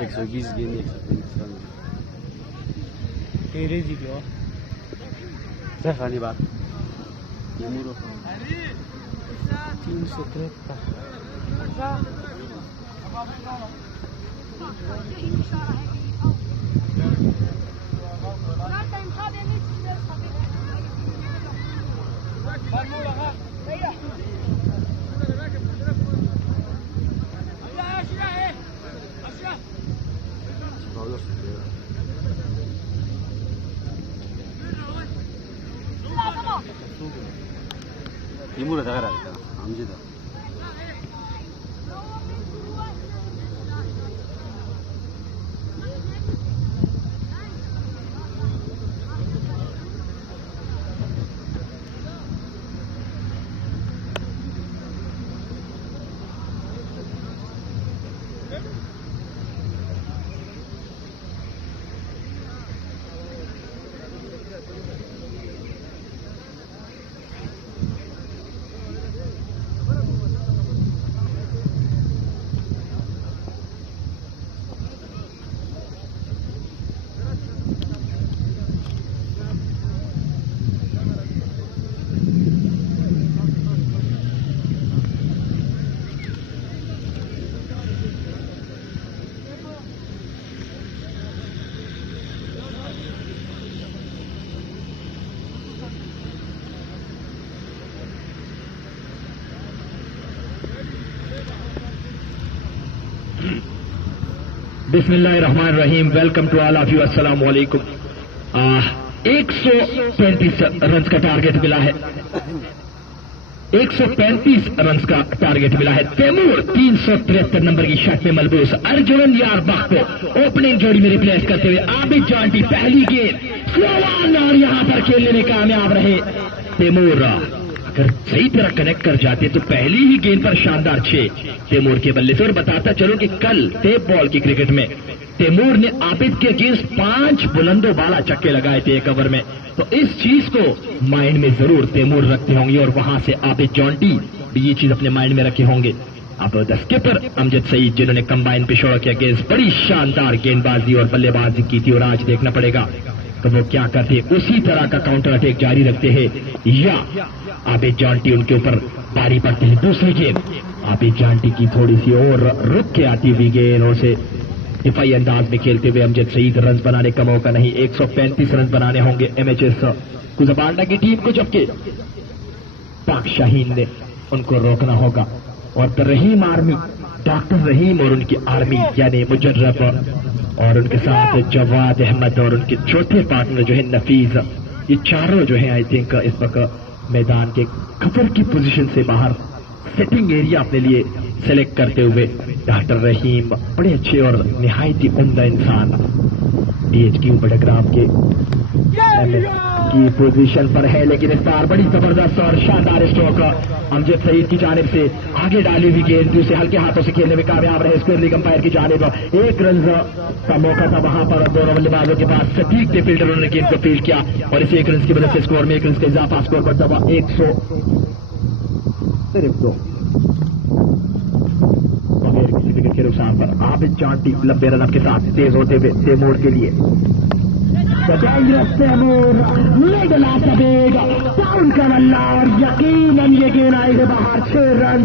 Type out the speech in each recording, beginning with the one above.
120 गेंद 130 रन तेरे जी क्यों Zahani bak. Yamuro. 373 Yamuro da gara. Amji da. बिस्मिल्लाहिर्रहमानिर्रहीम। Welcome to all of you. अस्सलाम वालेकुम। 135 रन का टारगेट मिला है। 135 रन का टारगेट मिला है। तैमूर 373 नंबर की शॉट में मलबूस। अर्जुन यार बाग को ओपनिंग जोड़ी में रिप्लेस करते हुए आबिद जांटी पहली गेंद स्लोवान और यहां पर खेलने में कामयाब रहे। तैमूर अगर सही तरह कनेक्ट कर जाते तो पहली ही गेंद पर शानदार 6 तैमूर के बल्ले से। और बताता चलो कि कल टेप बॉल की क्रिकेट में तैमूर ने आबिद के अगेंस्ट 5 बुलंदो बाला छक्के लगाए थे एक ओवर में। तो इस चीज को माइंड में जरूर तैमूर रखते होंगे और वहां से आबिद जॉन्टी भी ये चीज अपने माइंड में रखे होंगे। अब द स्किपर अमजद सईद जिन्होंने कंबाइन पिशोड़ा के अगेंस्ट बड़ी शानदार गेंदबाजी और बल्लेबाजी की थी और आज देखना पड़ेगा तो वो क्या करते, उसी तरह का काउंटर अटैक जारी रखते हैं या आबिद जांटी उनके ऊपर भारी पड़ते हैं। दूसरी गेंद आबिद जांटी की थोड़ी सी और रुक के आती हुई गेंद और से दिफाई अंदाज में खेलते हुए अमजद सईद रन बनाने का मौका नहीं। 135 रन बनाने होंगे एमएचएस कुजाबांडा की टीम को, जबकि पाक शाहीन ने उनको रोकना होगा। और रहीम आर्मी, डॉक्टर रहीम और उनकी आर्मी यानी मुजर्रब और उनके साथ जवाद अहमद और उनके चौथे पार्टनर जो है नफीज, ये चारों जो है आई थिंक इस वक्त मैदान के कवर की पोजीशन से बाहर सेटिंग एरिया अपने लिए सेलेक्ट करते हुए डॉक्टर रहीम बड़े अच्छे और निहायती उम्दा इंसान डीएचक्यू बड़ग्राम के की पोजीशन पर है। लेकिन इस बार बड़ी जबरदस्त और शानदार स्ट्रोक अमजद सईद की जानिब से आगे डाली हुई गेंद उसे हल्के हाथों से खेलने में कामयाब रहे। स्क्वायर लीग अंपायर की जानिब 1 रन का मौका था वहां पर दोनों बल्लेबाजों के पास। सटीक थे फील्डर, उन्होंने गेंद को फील्ड किया और इस 1 रन की वजह से स्कोर में 1 रन का इजाफा, स्कोर बढ़ता हुआ 100 सिर्फ 2 बगैर किसी विकेट के नुकसान पर। आबिद जांटी 90 रन के साथ तेज होते हुए तैमूर के लिए तैमूर निगला सफेद टाउन का बल्ला और यकीनन ये गेंद आएगा बाहर। 6 रन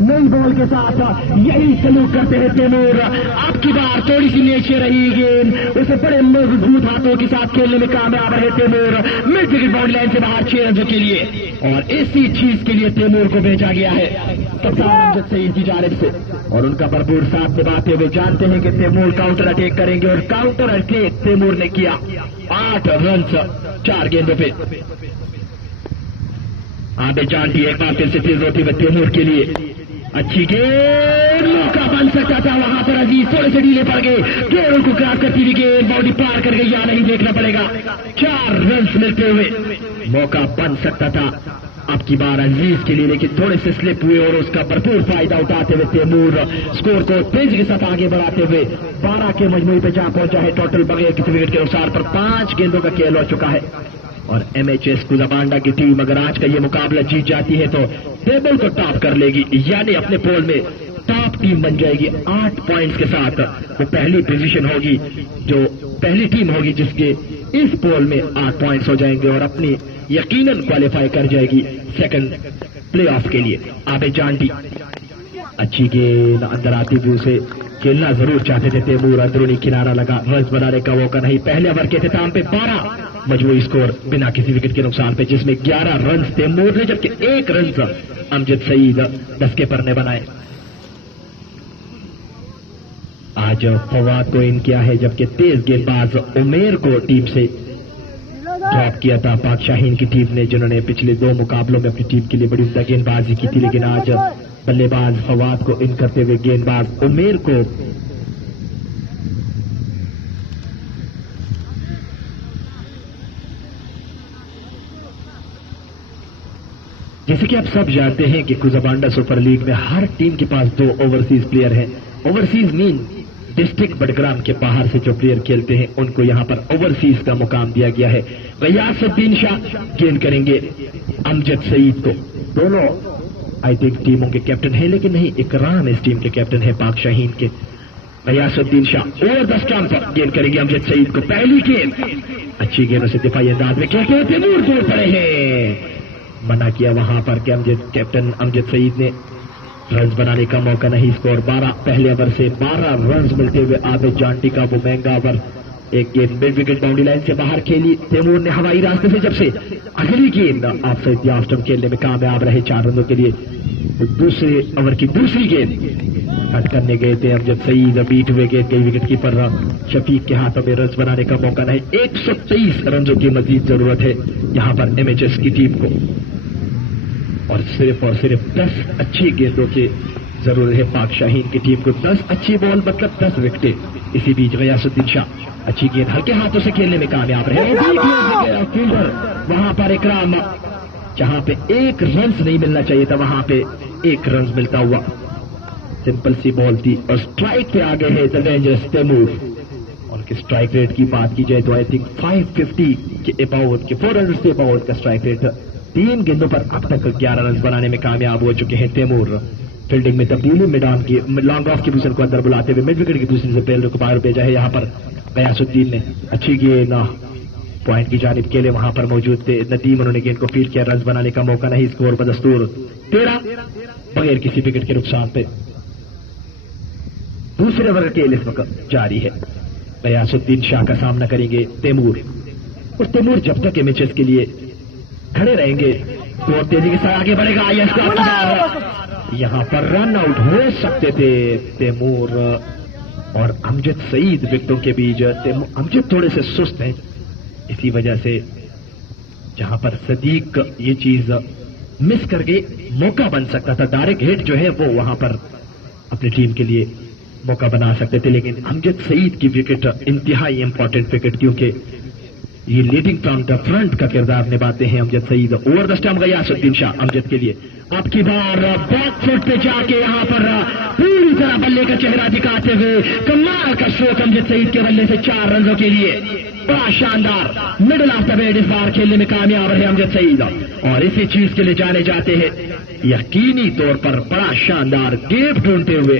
नई बॉल के साथ यही सलूक करते हैं तैमूर। अब की बार थोड़ी सी नीचे रही गेंद, उसे बड़े मजबूत हाथों के साथ खेलने में कामयाब रहे Taimur. Mid wicket boundary line से बाहर 6 रन के लिए और इसी चीज के लिए तैमूर को भेजा गया है कप्तान अमजद सईद की जानिब से और उनका भरपूर साथ निभाते हुए जानते हैं कि तैमूर काउंटर अटैक करेंगे और काउंटर अटैक तैमूर ने किया। 8 रन 4 गेंदों पे। आबिद जांटी एक बार फिर से तेज होती हुई तैमूर के लिए अच्छी गेंद, मौका बन सकता था वहां पर। अजीज थोड़े से ढीले पड़ गए, गेंद को क्रॉस करती हुई गेंद बाउंड्री पार कर गई या नहीं देखना पड़ेगा। 4 रन मिलते हुए मौका बन सकता था अब की बार अजीज के लिए, लेकिन थोड़े से स्लिप हुए और उसका भरपूर फायदा उठाते हुए तैमूर स्कोर को तेजी के साथ आगे बढ़ाते हुए 12 के मजमूई पे जहां पहुंचा है टोटल बगैर किसी विकेट के अनुसार पर 5 गेंदों का खेल हो चुका है। और एमएचएस कुजाबांडा की टीम अगर आज का ये मुकाबला जीत जाती है तो टेबल को टॉप कर लेगी, यानी अपने पोल में टॉप टीम बन जाएगी 8 पॉइंट्स के साथ। वो पहली पोजीशन होगी, जो पहली टीम होगी जिसके इस पोल में 8 पॉइंट्स हो जाएंगे और अपनी यकीनन क्वालिफाई कर जाएगी सेकंड प्ले ऑफ के लिए। आबे चांटी अच्छी गेंद अंदर आती हुई उसे खेलना जरूर चाहते थे तैमूर, अंदरूनी किनारा लगा, रन बनाने का मौका नहीं। पहले ओवर के इख्तिताम पे 12 मजमूई स्कोर बिना किसी विकेट के नुकसान पे, जिसमें 11 रन तैमूर ने जबकि 1 रन अमजद सईद 10 के परने बनाए। आज फवाद को इन किया है, जबकि तेज गेंदबाज उमेर को टीम से ड्रॉप किया था पाक शाहीन की टीम ने, जिन्होंने पिछले 2 मुकाबलों में अपनी टीम के लिए बड़ी उम्दा गेंदबाजी की थी। लेकिन आज बल्लेबाज फवाद को इन करते हुए गेंदबाज उमेर को जैसे कि आप सब जानते हैं कि कुजाबांडा सुपर लीग में हर टीम के पास 2 ओवरसीज प्लेयर हैं। ओवरसीज मीन डिस्ट्रिक्ट बडग्राम के बाहर से जो प्लेयर खेलते हैं उनको यहां पर ओवरसीज का मुकाम दिया गया है। गयासुद्दीन शाह गेंद करेंगे अमजद सईद को। दोनों आई थिंक टीमों के कैप्टन हैं, लेकिन नहीं, इकराम इस टीम के कैप्टन है पाक शाहीन के। Ghayasuddin Shah over the stump गेंद करेंगे अमजद सईद को। पहली गेंद अच्छी गेंद से दिफाई अंदाज में कहते हैं तैमूर दूर पड़े हैं, मना किया वहां पर कि कैप्टन अमजद सईद ने रन बनाने का मौका नहीं। स्कोर 12, पहले ओवर से 12 रन मिलते हुए आबिद जांटी का वो महंगा ओवर। एक गेंद मिड विकेट बाउंड्री लाइन से बाहर खेली तैमूर ने हवाई रास्ते से, जब से अगली गेंद ऑफ साइड या ऑफ स्टंप खेलने में कामयाब रहे 4 रनों के लिए। दूसरे ओवर की दूसरी गेंद कट करने गए थे अमजद सईद, बीट हुए गेंद गई विकेट कीपर शफीक के हाथों में, रन बनाने का मौका नहीं। 123 रनों की मजीद जरूरत है यहां पर एमएचएस की टीम को, और सिर्फ 10 अच्छी गेंदों की जरूरत है पाक शाहीन की टीम को। 10 अच्छी बॉल मतलब 10 विकेटें। इसी बीच गयासुद्दीन शाह अच्छी गेंद हल्के हाथों से खेलने में कामयाब रहे। फील्डर वहां पर इकराम, जहां पे 1 रन नहीं मिलना चाहिए था वहां पे 1 रन मिलता हुआ। सिंपल सी बॉल थी और स्ट्राइक पे आ गए हैं द डेंजरस तैमूर। उनके स्ट्राइक रेट की बात की जाए तो आई थिंक 550 के अबाउट के 400 से अबाउट का स्ट्राइक रेट। 3 गेंदों पर अब तक 11 रन बनाने में कामयाब हो चुके हैं तैमूर। फील्डिंग में तब्दीली, मिड ऑन की लॉन्ग ऑफ की पोजीशन को अंदर बुलाते हुए मिड विकेट की पोजीशन से पहले को बाहर भेजा है। यहां पर गयासुद्दीन ने अच्छी गेंद पॉइंट की जानिब के लिए वहां पर मौजूद थे नदीम, उन्होंने गेंद को फील्ड किया, रन बनाने का मौका नहीं। स्कोर बदस्तूर 13 बगैर किसी विकेट के नुकसान पे। दूसरे ओवर खेल इस वक्त जारी है। गयासुद्दीन शाह का सामना करेंगे तैमूर, और तैमूर जब तक एमएचएस के लिए खड़े रहेंगे तो तेजी के साथ आगे बढ़ेगा। यहां पर रन आउट हो सकते थे तैमूर और अमजद सईद विकेटों के बीच। अमजद थोड़े से सुस्त हैं, इसी वजह से जहां पर सदीक ये चीज मिस करके मौका बन सकता था, डायरेक्ट हिट जो है वो वहां पर अपनी टीम के लिए मौका बना सकते थे। लेकिन अमजद सईद की विकेट इंतहाई इंपॉर्टेंट विकेट, क्योंकि ये लीडिंग फ्रॉम द फ्रंट का किरदार निभाते हैं Amjad Saeed. Over the stump Ghayasuddin Shah Amjad के लिए। अब की बार बैक फुट पे जाके यहां पर पूरी तरह बल्ले का चेहरा दिखाते हुए कमाल का स्ट्रोक अमजद सईद के बल्ले से 4 रनों के लिए। बड़ा शानदार मिडिल ऑफ द बेड इस बार खेलने में कामयाब रहे अमजद सईद, और इसी चीज के लिए जाने जाते हैं यकीनी तौर पर बड़ा शानदार गेप ढूंढते हुए,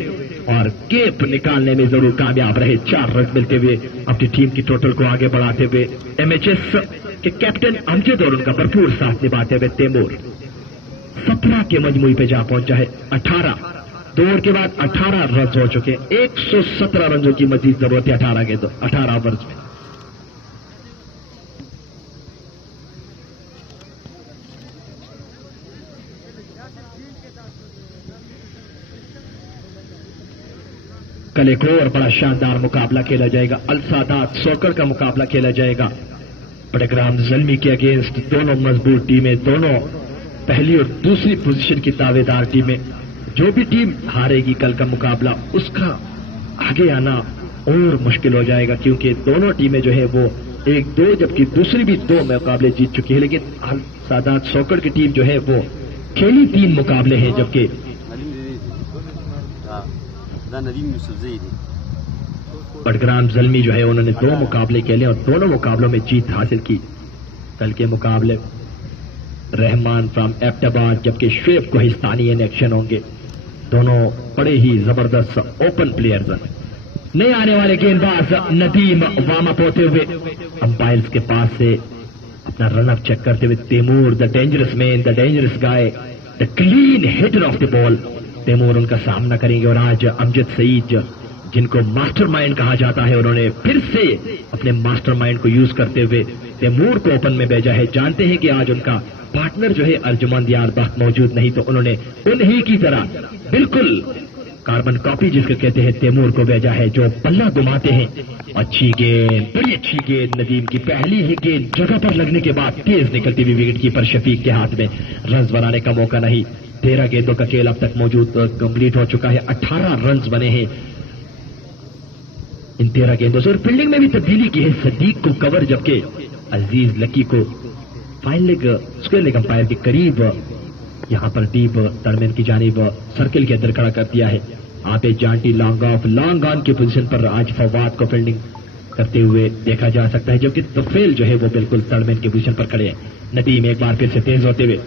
और गेप निकालने में जरूर कामयाब रहे। 4 रन मिलते हुए अपनी टीम की टोटल को आगे बढ़ाते हुए एमएचएस के कैप्टन अमजद और उनका भरपूर साथ निभाते हुए तैमूर 17 के मजमूई पे जा पहुंचा है। 18 2 ओवर के बाद 18 रन हो चुके हैं। 117 रनों की मजीद जरूरत है 18 ओवर्स में। कल एक और बड़ा शानदार मुकाबला खेला जाएगा। अल-सादात सोकर का मुकाबला खेला जाएगा बडग्राम ज़ल्मी के अगेंस्ट। दोनों मजबूत टीमें, दोनों पहली और दूसरी पोजीशन की दावेदार टीमें। जो भी टीम हारेगी कल का मुकाबला, उसका आगे आना और मुश्किल हो जाएगा, क्योंकि दोनों टीमें जो है वो 1-2, जबकि दूसरी भी 2 मुकाबले जीत चुकी है। लेकिन अल-सादात सोकर की टीम जो है वो खेली 3 मुकाबले हैं, जबकि बडग्राम ज़ल्मी जो है उन्होंने 2 मुकाबले खेले और दोनों मुकाबलों में जीत हासिल की। कल के मुकाबले रहमान फ्रॉम एबटाबाद जबकि शुएब कोहिस्तानी इन एक्शन होंगे। दोनों बड़े ही जबरदस्त ओपन प्लेयर्स। नए आने वाले गेंदबाज नदीम वार्म अप होते हुए अंपायर्स के पास से अपना रन अप चेक करते हुए Taimur the dangerous man, the dangerous guy, the clean hitter of the ball, Taimur उनका सामना करेंगे। और आज अमजद सईद, जिनको मास्टरमाइंड कहा जाता है, उन्होंने फिर से अपने मास्टरमाइंड को यूज करते हुए तैमूर को ओपन में भेजा है। जानते हैं कि आज उनका पार्टनर जो है अर्जुमंद यार बख्त मौजूद नहीं, तो उन्होंने उन्हीं की तरह बिल्कुल कार्बन कॉपी जिसको कहते हैं तैमूर को भेजा है, जो बल्ला घुमाते हैं। अच्छी गेंद, बड़ी अच्छी गेंद नदीम की। पहली ही गेंद जगह पर लगने के बाद तेज निकलती हुई विकेट कीपर शफीक के हाथ में। रन बनाने का मौका नहीं। 13 गेंदों का खेल अब तक मौजूद कंप्लीट हो चुका है। 18 रन बने हैं इन 13 गेंदों से। और फील्डिंग में भी तब्दीली की है। सदीक को कवर, जबकि अजीज लकी को fine leg square leg umpire के करीब यहां पर डीप टर्मिन की जानिब सर्किल के अंदर खड़ा कर दिया है। आबे जांटी लॉन्ग ऑफ लॉन्ग ऑन की पोजीशन पर आज फवाद को फील्डिंग करते हुए देखा जा सकता है, जबकि तुफेल जो है वो बिल्कुल टर्मिन की पोजीशन पर खड़े हैं। नदीम एक बार फिर से तेज होते हुए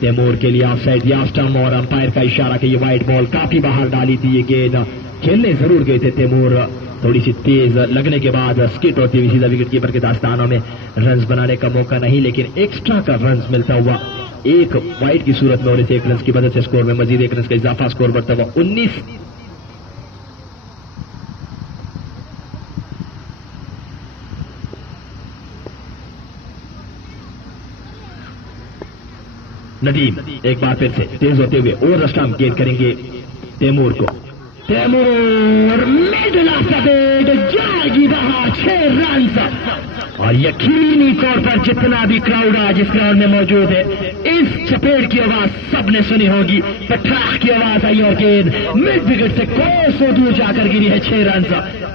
तैमूर के लिए ऑफ साइड या स्टंप, और अंपायर का इशारा कि ये वाइड बॉल काफी बाहर डाली थी। ये गेंद खेलने जरूर गए थे तैमूर, थोड़ी सी तेज लगने के बाद स्किट होती हुई सीधा विकेट कीपर के दास्तानों में। रन बनाने का मौका नहीं, लेकिन एक्स्ट्रा का रन मिलता हुआ एक वाइड की सूरत में और इस 1 रन की मदद से स्कोर में मजीद 1 रन का इजाफा, स्कोर बढ़ता हुआ 19। नदीम एक बार फिर से तेज होते हुए ओवर स्टंप गेंद करेंगे तैमूर को। Taimur middle of the bat जाएगी बाहर, 6 रन। और यकीनी तौर पर जितना भी क्राउड आज इस ग्राउंड में मौजूद है, इस चपेट की आवाज सबने सुनी होगी। पटाख की आवाज आई और गेंद मिड विकेट से कोसों दूर जाकर गिरी है। 6 रन।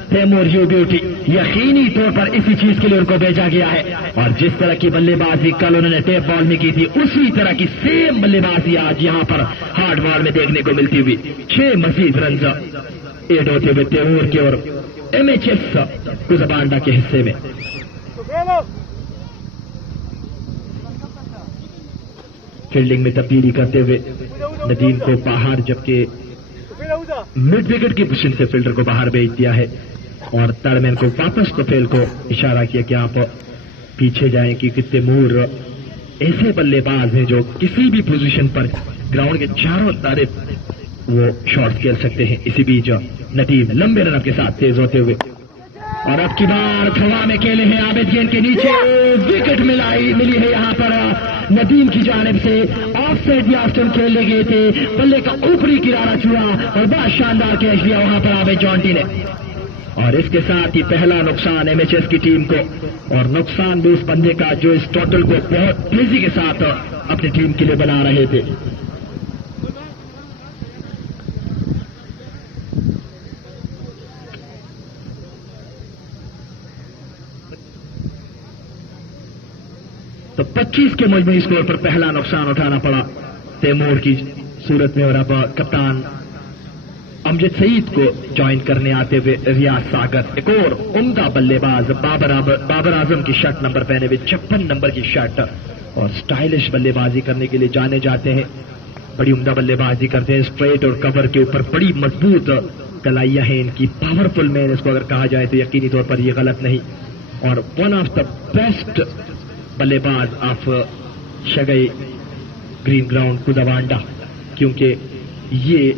तैमूर यू ब्यूटी, यकीनी तौर पर इसी चीज के लिए उनको भेजा गया है। और जिस तरह की बल्लेबाजी कल उन्होंने टेप बॉल में की थी, उसी तरह की सेम बल्लेबाजी आज यहां पर हार्ड बॉल में देखने को मिलती हुई। 6 मजीद रन एड होते हुए तैमूर की और MHS कुजबांडा के हिस्से में। फील्डिंग में तब्दीली करते हुए नदीम को बाहर, जबकि मिड विकेट की पोजीशन से फील्डर को बाहर भेज दिया है। और तड़मैन को वापस तुफेल को इशारा किया कि आप पीछे जाएं, क्योंकि तैमूर ऐसे बल्लेबाज हैं जो किसी भी पोजीशन पर ग्राउंड के चारों तरफ वो शॉट्स खेल सकते हैं। इसी बीच नदीम लंबे रन के साथ तेज होते हुए, और अब की बार हवा में खेले हैं आबिद गेंद के नीचे। विकेट मिली है यहाँ पर नदीम की जानिब से। ऑफ साइड या स्टंप खेलने गए थे, बल्ले का ऊपरी किनारा छुआ और बड़ा शानदार कैच लिया वहां पर आबिद जॉन्टी ने। और इसके साथ ही पहला नुकसान MHS की टीम को, और नुकसान भी उस बंदे का जो इस टोटल को बहुत तेजी के साथ अपनी टीम के लिए बना रहे थे। तो 25 के मजमूई स्कोर पर पहला नुकसान उठाना पड़ा तैमूर की सूरत में। और अब कप्तान अमजद सईद को ज्वाइन करने आते हुए रियाज सागर, एक और उम्दा बल्लेबाज बाबर आजम की शर्ट नंबर पहने हुए, 56 नंबर की शर्ट, और स्टाइलिश बल्लेबाजी करने के लिए जाने जाते हैं। बड़ी उम्दा बल्लेबाजी करते हैं, स्ट्रेट और कवर के ऊपर बड़ी मजबूत कलाइयां हैं इनकी। पावरफुल मैन इसको अगर कहा जाए तो यकीनी तौर पर यह गलत नहीं। और वन ऑफ द बेस्ट बल्लेबाज ऑफ शगई ग्रीन ग्राउंड कुजबांडा, क्योंकि ये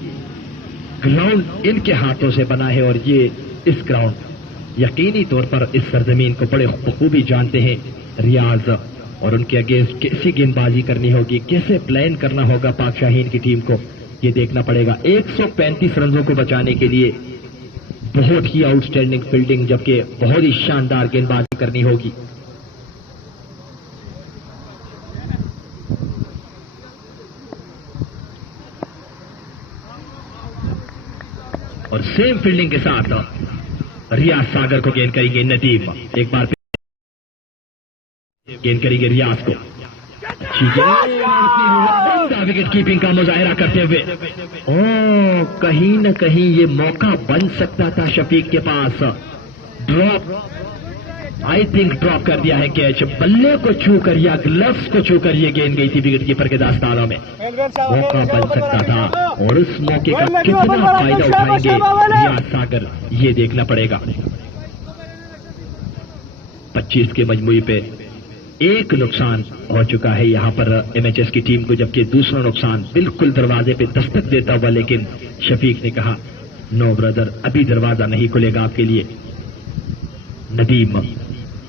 ग्राउंड इनके हाथों से बना है और ये इस ग्राउंड यकीनी तौर पर इस सरजमीन को बड़े बखूबी जानते हैं रियाज। और उनके अगेंस्ट कैसी गेंदबाजी करनी होगी, कैसे प्लान करना होगा पाक शाहीन की टीम को, ये देखना पड़ेगा। 135 रनों को बचाने के लिए बहुत ही आउटस्टैंडिंग फील्डिंग, जबकि बहुत ही शानदार गेंदबाजी करनी होगी। और सेम फील्डिंग के साथ रियाज सागर को गेंद करेंगे नदीम। एक बार गेंद करेंगे रियाज को। विकेट कीपिंग का मुजाहिरा करते हुए, कहीं न कहीं ये मौका बन सकता था शफीक के पास। ड्रॉप आई थिंक ड्रॉप कर दिया है कैच। बल्ले को छू कर या ग्लव्स को छू कर ये गेंद गई थी विकेट कीपर के दास्तानों में। मौका बन सकता था और उस मौके का कितना फायदा उठाएंगे रियाज सागर, ये देखना पड़ेगा। 25 के मजमूई पे एक नुकसान हो चुका है यहां पर एमएचएस की टीम को, जबकि दूसरा नुकसान बिल्कुल दरवाजे पे दस्तक देता हुआ, लेकिन शफीक ने कहा नो ब्रदर, अभी दरवाजा नहीं खुलेगा आपके लिए। नदीम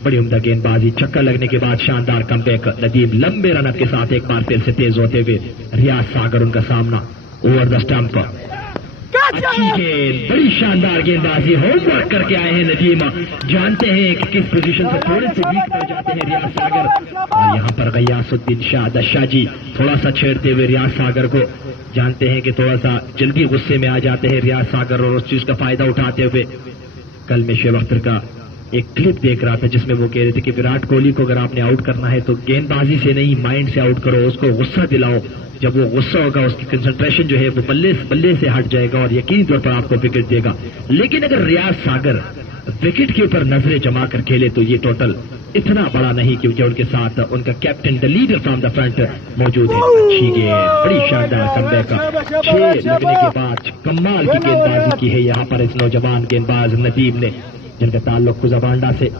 बड़ी उम्दा गेंदबाजी, छक्का लगने के बाद शानदार कमबैक। नदीम लंबे रनअप के साथ एक बार फिर से तेज होते हुए, रियाज सागर उनका सामना ओवर द स्टंप। अच्छी गेंद, बड़ी शानदार गेंदबाजी, होमवर्क करके आए हैं नदीम। जानते हैं कि किस पोजीशन से थोड़े से वीक हो जाते हैं रियाज सागर। और यहां पर गयासुद्दीन शाह दशा जी थोड़ा सा छेड़ते हुए रियाज सागर को, जानते हैं कि थोड़ा सा जल्दी गुस्से में आ जाते हैं रियाज सागर, और उस चीज का फायदा उठाते हुए कल में शुएब अख्तर का एक क्लिप देख रहा था जिसमें वो कह रहे थे कि विराट कोहली को अगर आपने आउट करना है तो गेंदबाजी से नहीं, माइंड से आउट करो, उसको गुस्सा दिलाओ। जब वो गुस्सा होगा उसकी कंसंट्रेशन जो है वो बल्ले से हट जाएगा और यकीनी तौर पर आपको विकेट देगा। लेकिन अगर रियाज सागर विकेट के ऊपर नजरें जमा कर खेले तो ये टोटल इतना बड़ा नहीं, क्योंकि उनके साथ उनका captain the leader from the front मौजूद है। अच्छी गेंद, बड़ी शानदार कमबैक, 6 लगने के बाद कमाल की गेंदबाजी की है यहां पर इस नौजवान गेंदबाज नदीम ने, जिनका ताल्लुक कुजाबांडा से।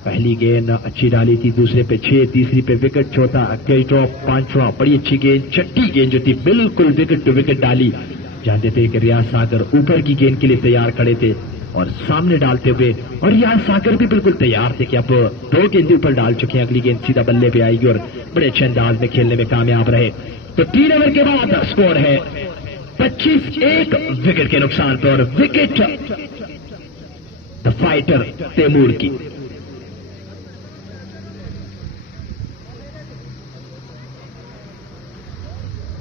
पहली गेंद अच्छी डाली थी, दूसरे पे 6, तीसरी पे विकेट, चौथा कैच ड्रॉप, 5वां बड़ी अच्छी गेंद, छठी गेंद जो थी बिल्कुल विकेट टू विकेट डाली। जानते थे कि रियाज सागर ऊपर की गेंद के लिए तैयार खड़े थे और सामने डालते हुए, और रियाज सागर भी बिल्कुल तैयार थे कि अब 2 गेंदें ऊपर डाल चुके हैं, अगली गेंद सीधा बल्ले पे आएगी और बड़े अच्छे अंदाज में खेलने में कामयाब रहे। तो 3 ओवर के बाद स्कोर है 25-1 विकेट के नुकसान पर, और विकेट द फाइटर तैमूर की।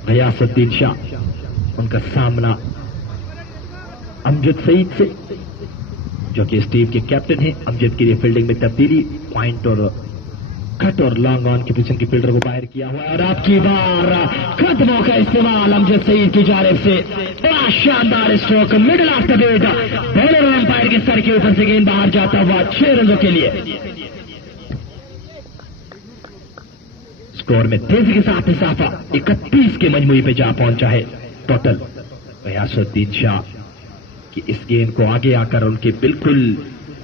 गयासुद्दीन शाह उनका सामना अमजद सईद से, जो कि इस टीम के कैप्टन हैं। अमजद के लिए फील्डिंग में तब्दीली, पॉइंट और कट और लॉन्ग ऑन की पोजीशन के फील्डर को बाहर किया हुआ है, और आपकी बार कदमों का इस्तेमाल अमजद सईद की जानिब से, बड़ा शानदार stroke, middle of the bat, bowler और अंपायर के सर के ऊपर से गेंद बाहर जाता हुआ 6 रनों के लिए। स्कोर में तेजी के साथ इजाफा, 31 के मजमूई पे जा पहुंचा है टोटल। गयासुद्दीन शाह कि इस गेंद को आगे आकर उनके बिल्कुल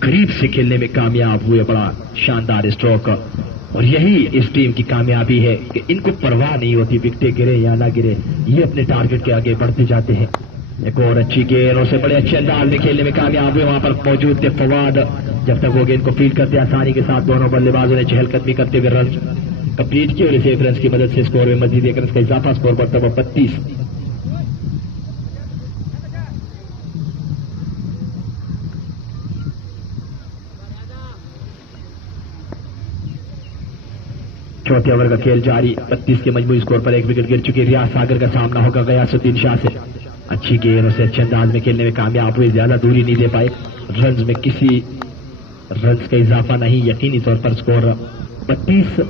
करीब से खेलने में कामयाब हुए, बड़ा शानदार स्ट्रोक। और यही इस टीम की कामयाबी है कि इनको परवाह नहीं होती विकेटें गिरे या ना गिरे, ये अपने टारगेट के आगे बढ़ते जाते हैं। एक और अच्छी गेंद, उसे बड़े अच्छे अंदाज में खेलने में कामयाब हुए। वहां पर मौजूद थे फवाद, जब तक वो गेंद को फील्ड करते आसानी के साथ दोनों बल्लेबाजों ने चहलकदमी करते हुए रन कंप्लीट किए, और इस 1 रन की मदद से स्कोर में मजीद 1 रन का इजाफा, स्कोर बढ़ता हुआ 32। चौथे ओवर का खेल जारी, 32 के मजबूरी स्कोर पर 1 विकेट गिर चुकी। रियाज सागर का सामना होगा गयासुद्दीन शाह से। अच्छी गेंद, उसे अच्छे अंदाज में खेलने में कामयाब हुए, ज्यादा दूरी नहीं दे पाए, रन में किसी रन का इजाफा नहीं, यकीनी तौर पर स्कोर 32।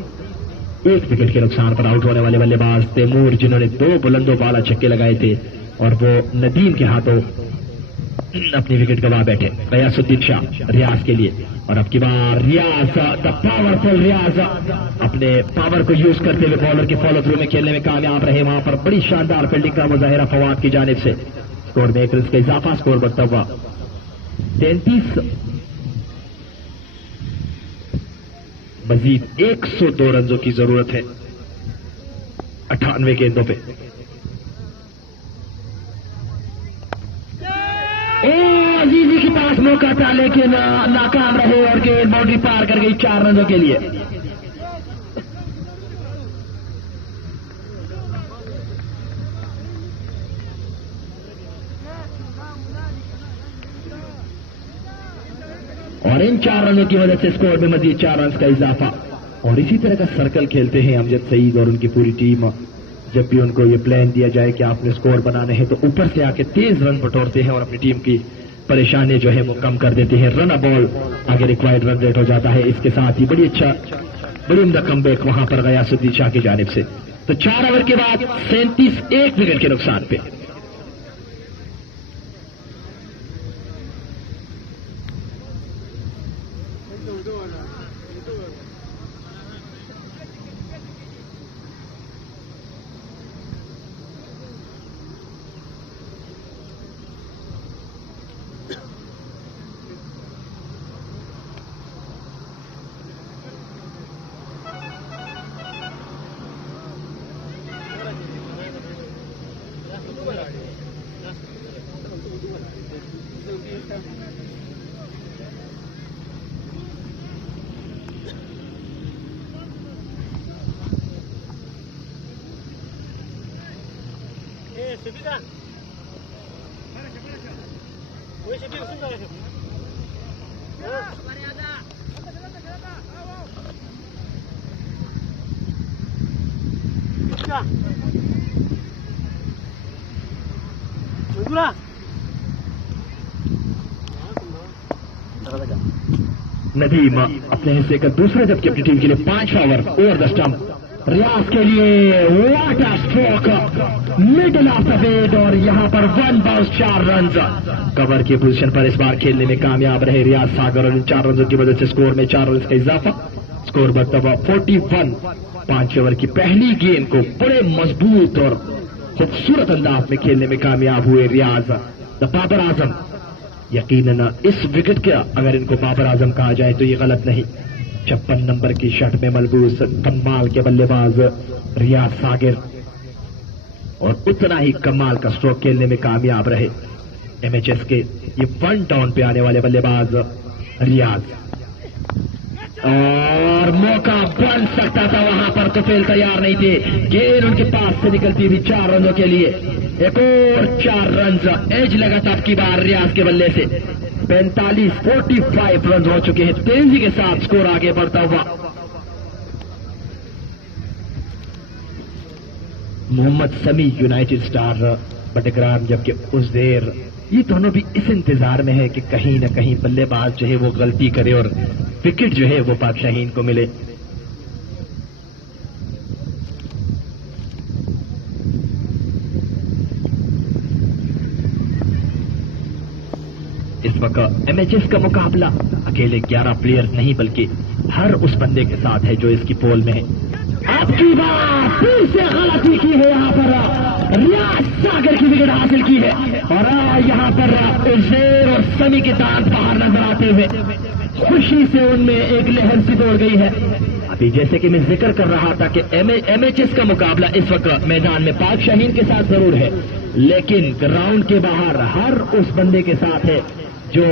1 विकेट के नुकसान पर आउट होने वाले बल्लेबाज तैमूर, जिन्होंने 2 बुलंदों बाला छक्के लगाए थे, और वो नदीम के हाथों अपनी विकेट गवा बैठे। गयासुद्दीन शाह रियाज के लिए, और अब की बार रियाज, द पावरफुल रियाज, अपने पावर को यूज करते हुए बॉलर के फॉलो थ्रू में खेलने में कामयाब रहे। वहां पर बड़ी शानदार फील्डिंग का मुजाहिरा फवाद की जानिब से। स्कोर में 1 रन का इजाफा, स्कोर बढ़ता हुआ 33। मजीद 102 रनों की जरूरत है 98 गेंदों पे। अजीजी के पास मौका था लेकिन नाकाम रहे, और गेंद बाउंड्री पार कर गई 4 रनों के लिए। और इन 4 रनों की वजह से स्कोर में मजीद 4 रन का इजाफा। और इसी तरह का सर्कल खेलते हैं अमजद सईद और उनकी पूरी टीम। जब भी उनको ये प्लान दिया जाए कि आपने स्कोर बनाने हैं, तो ऊपर से आके तेज रन बटोरते हैं और अपनी टीम की परेशानी जो है वो कम कर देते हैं। रन अ बॉल आगे रिक्वायर्ड रन रेट हो जाता है। इसके साथ ही बड़ी उम्दा कमबैक वहां पर गयासुद्दीन शाह की जानिब से। तो 4 ओवर के बाद 37 1 विकेट के नुकसान पे। नदीम अपने हिस्से का दूसरा, जबकि अपनी टीम के लिए 5 over over the stump. Riaz के लिए what a stroke, middle of the bat, और यहाँ पर 1 बाउंस 4 रन। कवर की पोजीशन पर इस बार खेलने में कामयाब रहे रियाज सागर, और इन 4 रनों की वजह से स्कोर में 4 रन का इजाफा। स्कोर बढ़ता हुआ 41। 5 ओवर की पहली गेंद को बड़े मजबूत और खूबसूरत अंदाज में खेलने में कामयाब हुए रियाज। द बाबर आजम, यकीनन इस विकेट का अगर इनको बाबर आजम कहा जाए तो ये गलत नहीं। 56 नंबर की शर्ट में मलबूस कमाल के बल्लेबाज रियाज सागिर, और उतना ही कमाल का स्ट्रोक खेलने में कामयाब रहे एमएचएस के ये 1 डाउन पे आने वाले बल्लेबाज रियाज। और मौका बन सकता था वहां पर, तो फेल तैयार नहीं थे। गेंद उनके पास से निकलती थी 4 रनों के लिए। एक और 4 रन एज लगा था अब की बार रियाज के बल्ले से। 45 रन हो चुके हैं। तेजी के साथ स्कोर आगे बढ़ता हुआ। मोहम्मद समी यूनाइटेड स्टार बटग्राम, जबकि उज़ैर, ये दोनों भी इस इंतजार में है कि कहीं न कहीं बल्लेबाज जो है वो गलती करे और विकेट जो है वो पाक शाहीन को मिले। इस वक्त एमएचएस का मुकाबला अकेले 11 प्लेयर नहीं बल्कि हर उस बंदे के साथ है जो इसकी पोल में है। आपकी बात फिर से गलती की है यहाँ पर, रियाज सागर की विकेट हासिल की है, और यहाँ पर उज़ैर और समी के दांत बाहर नजर आते हुए खुशी से उनमें एक लहर सी दौड़ गई है। अभी जैसे कि मैं जिक्र कर रहा था कि एमएचएस का मुकाबला इस वक्त मैदान में पाक शाहीन के साथ जरूर है, लेकिन ग्राउंड के बाहर हर उस बंदे के साथ है जो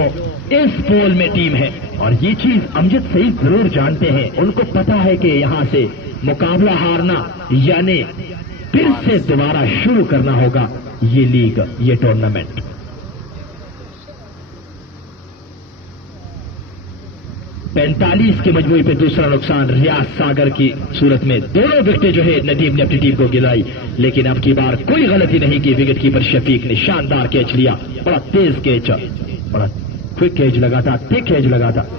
इस पोल में टीम है। और ये चीज अमजद सईद जरूर जानते हैं, उनको पता है कि यहां से मुकाबला हारना यानी फिर से दोबारा शुरू करना होगा ये लीग, ये टूर्नामेंट। पैंतालीस के मजमूई पे दूसरा नुकसान रियाज सागर की सूरत में। दोनों विकेटें जो है नदीम ने अपनी टीम को गिराई, लेकिन अब की बार कोई गलती नहीं की। विकेट कीपर शफीक ने शानदार कैच लिया, बड़ा तेज कैच, बड़ा क्विक कैच लगा था, थिक कैच लगा था।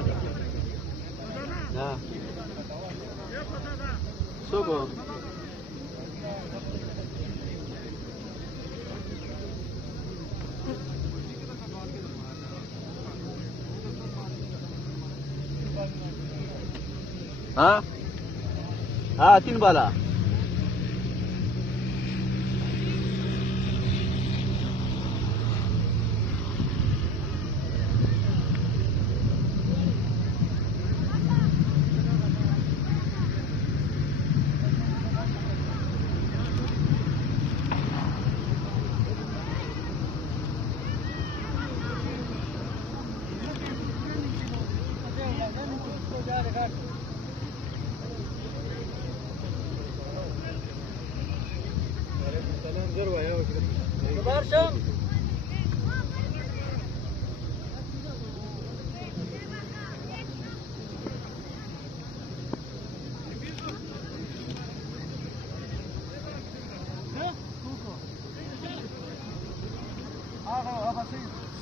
हाँ हाँ 3 बाला।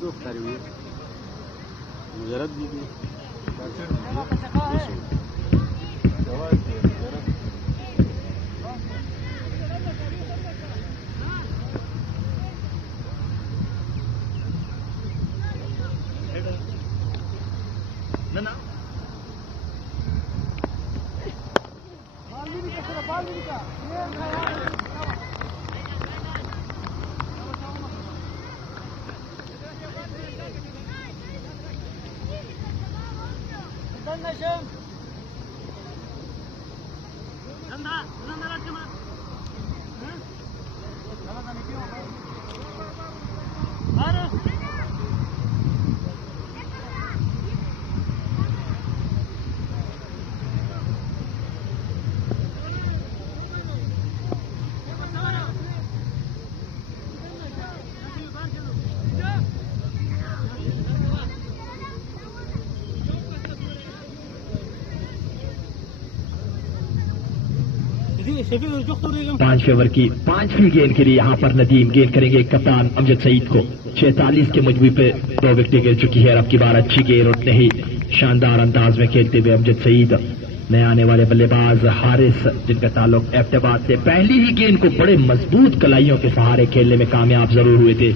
شوف ترويج مجرد دي पांच फेवर की पांचवी गेंद के लिए यहाँ पर नदीम गेंद करेंगे कप्तान अमजद सईद को। 46 के मजबूरी पे 2 विकेटें गिर चुकी है। अब की बार अच्छी गेंद उतने ही शानदार अंदाज में खेलते हुए अमजद सईद। नए आने वाले बल्लेबाज हारिस जिनका ताल्लुक एबटाबाद से पहली ही गेंद को बड़े मजबूत कलाइयों के सहारे खेलने में कामयाब जरूर हुए थे।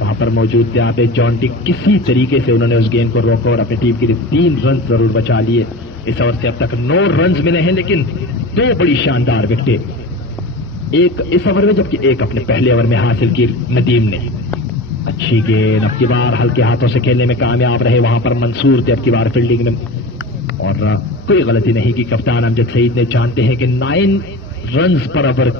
वहां पर मौजूद थे आप जॉन टिक। किसी तरीके से उन्होंने उस गेंद को रोका और अपनी टीम के लिए 3 रन जरूर बचा लिए। इस ओवर से अब तक 9 रन मिले हैं, लेकिन 2 बड़ी शानदार विकेटें एक इस ओवर में जबकि एक अपने पहले ओवर में हासिल की नदीम ने। अच्छी गेंद अब की बार हल्के हाथों से खेलने में कामयाब रहे। वहां पर मंसूर थे अब की बार फील्डिंग में, और कोई गलती नहीं की कप्तान अमजद सईद ने। जानते हैं कि 9 रन पर ओवर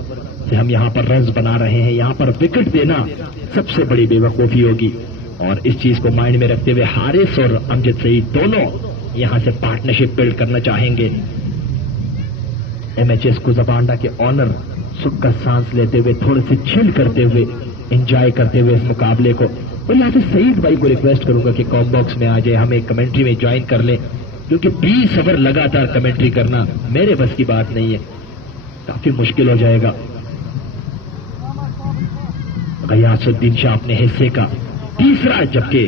से हम यहां पर रन बना रहे हैं। यहां पर विकेट देना सबसे बड़ी बेवकूफी होगी, और इस चीज को माइंड में रखते हुए हारिस और अमजद सईद दोनों यहां से पार्टनरशिप बिल्ड करना चाहेंगे। एमएचएस कुजाबांडा के ऑनर सुख का सांस लेते हुए, थोड़े से चिल करते हुए, एंजॉय करते हुए इस मुकाबले को। और यहां से सईद भाई को रिक्वेस्ट करूंगा कि कॉम बॉक्स में आ जाए, हम एक कमेंट्री में ज्वाइन कर लें, क्योंकि 20 ओवर लगातार कमेंट्री करना मेरे बस की बात नहीं है, काफी मुश्किल हो जाएगा। गयासुद्दीन शाह अपने हिस्से का तीसरा जबकि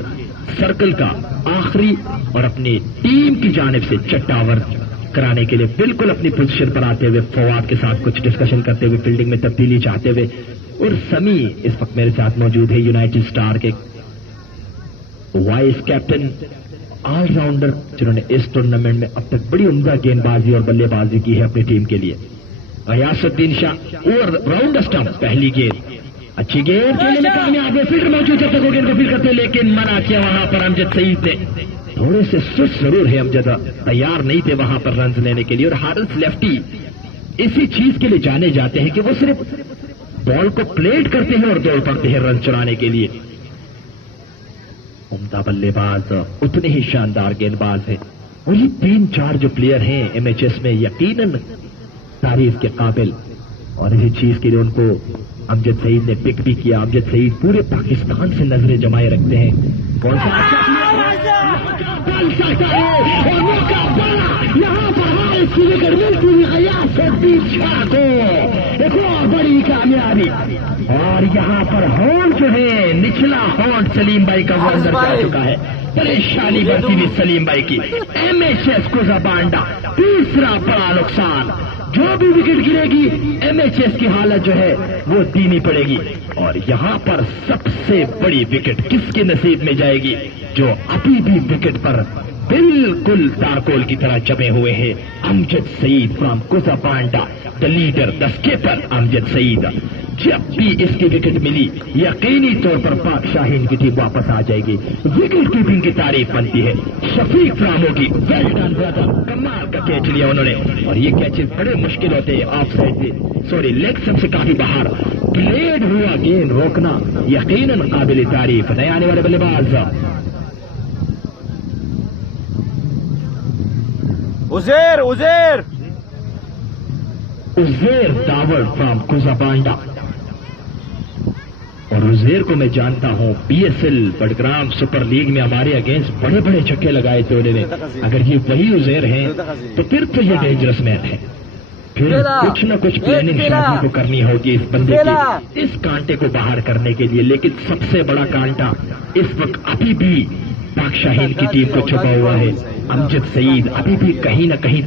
सर्कल का आखिरी और अपनी टीम की जानिब से छठा ओवर कराने के लिए बिल्कुल अपनी पोजीशन पर आते हुए फवाद के साथ कुछ डिस्कशन करते हुए फील्डिंग में तब्दीली चाहते हुए। और समी इस वक्त मेरे साथ मौजूद है, यूनाइटेड स्टार के वाइस कैप्टन ऑलराउंडर, जिन्होंने इस टूर्नामेंट में अब तक बड़ी उम्दा गेंदबाजी और बल्लेबाजी की है अपनी टीम के लिए। गयासुद्दीन शाह और राउंड स्टंप पहली गेंद, अच्छी गेंद खेलने में कामयाब है। फील्डर मौजूद जब तक वो गेंद को फील्ड करते, लेकिन मना किया वहां पर अमजद सईद ने। थोड़े से सुस्त जरूर है अमजद, तैयार नहीं थे वहां पर रन लेने के लिए। और हारिस लेफ्टी इसी चीज के लिए जाने जाते हैं कि वो सिर्फ बॉल को प्लेट करते हैं और दौड़ पड़ते हैं रन चुराने के लिए। उम्दा बल्लेबाज, उतने ही शानदार गेंदबाज है। और ये 3-4 जो प्लेयर हैं एमएचएस में यकीनन तारीफ के काबिल, और इसी चीज के लिए उनको अमजद सईद ने पिक भी किया। अमजद सईद पूरे पाकिस्तान से नजरें जमाए रखते हैं। कौन सा और मौका बड़ा यहाँ पर हारिस की विकेट मिलती हुई गयासुद्दीन शाह को एक और बड़ी कामयाबी। और यहाँ पर हॉर्न जो है, निचला हॉर्न सलीम भाई का वो अंदर जा चुका है। परेशानी बढ़ती हुई सलीम भाई की। एमएचएस कुजाबांडा तीसरा बड़ा नुकसान। जो भी विकेट गिरेगी एमएचएस की हालत जो है वो धीमी पड़ेगी। और यहां पर सबसे बड़ी विकेट किसके नसीब में जाएगी, जो अभी भी विकेट पर बिल्कुल तारकोल की तरह जमे हुए हैं। Amjad Saeed from Kujabanda, the leader, the skipper Amjad Saeed. जब भी इसकी विकेट मिली यकीनी तौर पर पाक शाहीन की टीम वापस आ जाएगी। विकेट कीपिंग की तारीफ बनती है शफीक फ्रामो की। वेल डन ब्रदर, कमाल का कैच लिया उन्होंने। और ये कैचेस बड़े मुश्किल होते हैं, ऑफ साइड से सॉरी लेग से काफी बाहर प्लेड हुआ गेंद रोकना यकीनन काबिल तारीफ। नए आने वाले बल्लेबाज उज़ैर दावड़ फ्रॉम कुजाबांडा। और उज़ैर को मैं जानता हूं, पीएसएल बडग्राम सुपर लीग में हमारे अगेंस्ट बड़े बड़े छक्के लगाए थे उन्होंने। अगर ये वही उज़ैर हैं तो फिर तो ये डेंजरस मैन है। फिर कुछ न कुछ प्लानिंग शादी को करनी होगी इस बंदे की, इस कांटे को बाहर करने के लिए। लेकिन सबसे बड़ा कांटा इस वक्त अभी भी पाक शाहीन की टीम को छुपा हुआ है। अमजद सईद अभी भी कहीं न कहीं,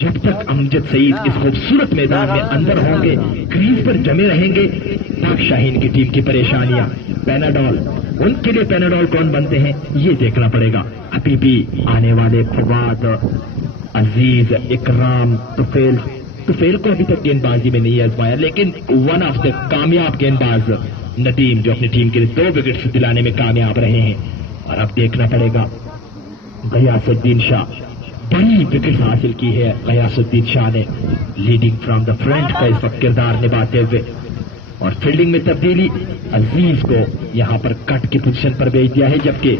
जब तक अमजद सईद इस खूबसूरत मैदान में अंदर होंगे, क्रीज पर जमे रहेंगे, पाक शाहीन की टीम की परेशानियां। पैनाडॉल, उनके लिए पैनाडॉल कौन बनते हैं ये देखना पड़ेगा। अभी भी आने वाले फवाद, अजीज, इकराम, तुफेल को अभी तक गेंदबाजी में नहीं आजमाया, लेकिन वन ऑफ द कामयाब गेंदबाज नदीम, जो अपनी टीम के लिए 2 विकेट दिलाने में कामयाब रहे हैं। और अब देखना पड़ेगा गयासुद्दीन शाह, बड़ी विकेट हासिल की है गयासुद्दीन शाह ने, लीडिंग फ्रॉम द फ्रंट का इस वक्त किरदार निभाते हुए। और फील्डिंग में तब्दीली, अजीज को यहां पर कट की पोजीशन पर भेज दिया है, जबकि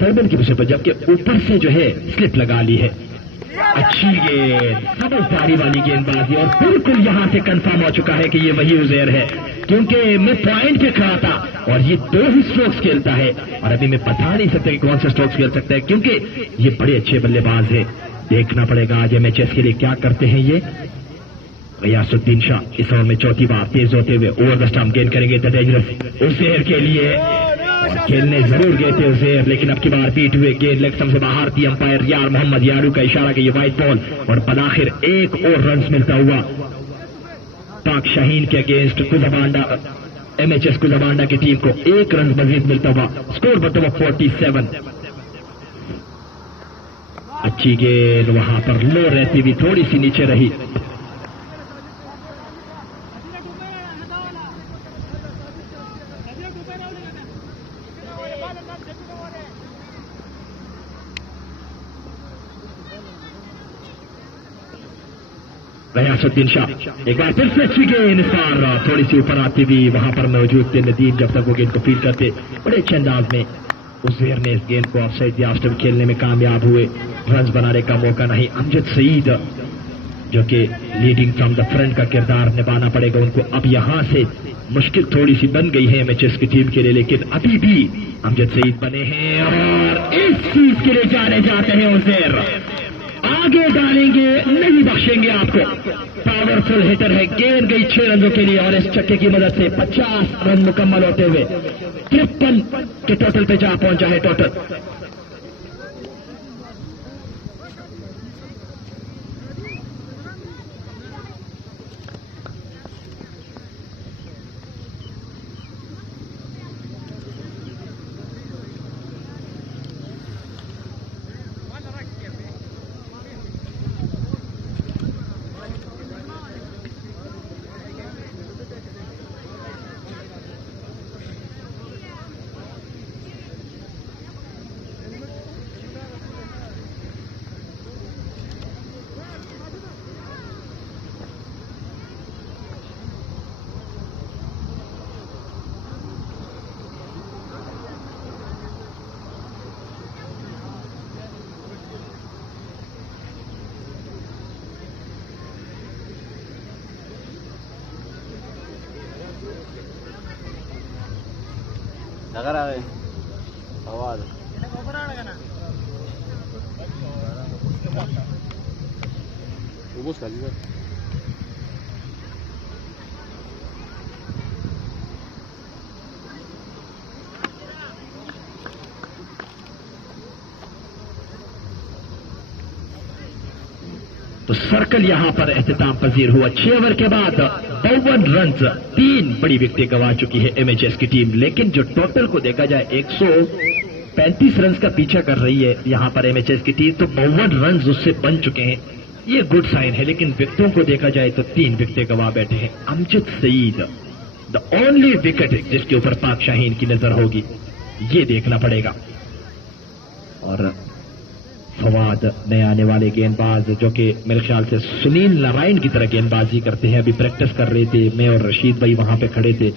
टर्बन की पोजीशन पर, जबकि ऊपर से जो है स्लिप लगा ली है। अच्छी गेंद, समझदारी वाली गेंदबाजी, और बिल्कुल यहां से कंफर्म हो चुका है कि ये वही उजैर है, क्योंकि मैं पॉइंट पे खड़ा था और ये 2 ही स्ट्रोक्स खेलता है, और अभी मैं बता नहीं सकता कि कौन से स्ट्रोक्स खेल सकता है, क्योंकि ये बड़े अच्छे बल्लेबाज है। देखना पड़ेगा आज एमएचएस के लिए क्या करते हैं ये। गयासुद्दीन शाह इस ओवर में चौथी बार तेज होते हुए ओवर द स्टंप गेंद करेंगे द डेंजरस उजैर के लिए, और खेलने जरूर गए थे उजैर, लेकिन अब की बार पीट हुए गेंद लेग स्टंप से बाहर थी। अंपायर यार मोहम्मद यारू का इशारा कि ये वाइट बॉल, और बलाखिर एक और रन मिलता हुआ पाक शाहीन के अगेंस्ट कुजाबांडा, एमएचएस कुजाबांडा की टीम को 1 रन मजीद मिलता हुआ, स्कोर बनता हुआ 47। अच्छी गेंद वहां पर लो रहती हुई थोड़ी सी नीचे रही। गयासुद्दीन शाह एक बार फिर से अच्छी गेंद, इस बार थोड़ी सी ऊपर आती हुई, वहां पर मौजूद थे नदीम जब तक वो गेंद को फील करते, बड़े अच्छे अंदाज में उजैर ने इस गेंद को ऑफसाइड दिया, स्टंप खेलने में कामयाब हुए, रन बनाने का मौका नहीं। अमजद सईद जो कि लीडिंग फ्रॉम द फ्रंट का किरदार निभाना पड़ेगा उनको, अब यहां से मुश्किल थोड़ी सी बन गई है एमएचएस की टीम के लिए, लेकिन अभी भी अमजद सईद बने हैं और इस चीज के लिए जाने जाते हैं उजैर, आगे डालेंगे, नहीं बख्शेंगे आपको। पावरफुल हिटर है, गेंद गई 6 रनों के लिए, और इस छक्के की मदद से 50 रन मुकम्मल होते हुए 53 के टोटल पे जा पहुंचा है टोटल। अगर आए आवाज वो तो सर्कल यहां पर एहतिताम पजीर हुआ। 6 ओवर के बाद 52 रन, 3 बड़ी विकेटें गंवा चुकी है एमएचएस की टीम, लेकिन जो टोटल को देखा जाए 135 रन का पीछा कर रही है यहां पर एमएचएस की टीम, तो 52 रन उससे बन चुके हैं, ये गुड साइन है। लेकिन विकेटों को देखा जाए तो 3 विकेटें गंवा बैठे हैं। Amjad Saeed the only wicket जिसके ऊपर पाक शाहीन की नजर होगी, ये देखना पड़ेगा। और फवाद नए आने वाले गेंदबाज जो कि मेरे ख्याल से सुनील नारायण की तरह गेंदबाजी करते हैं, अभी प्रैक्टिस कर रहे थे, मैं और रशीद भाई वहां पे खड़े थे,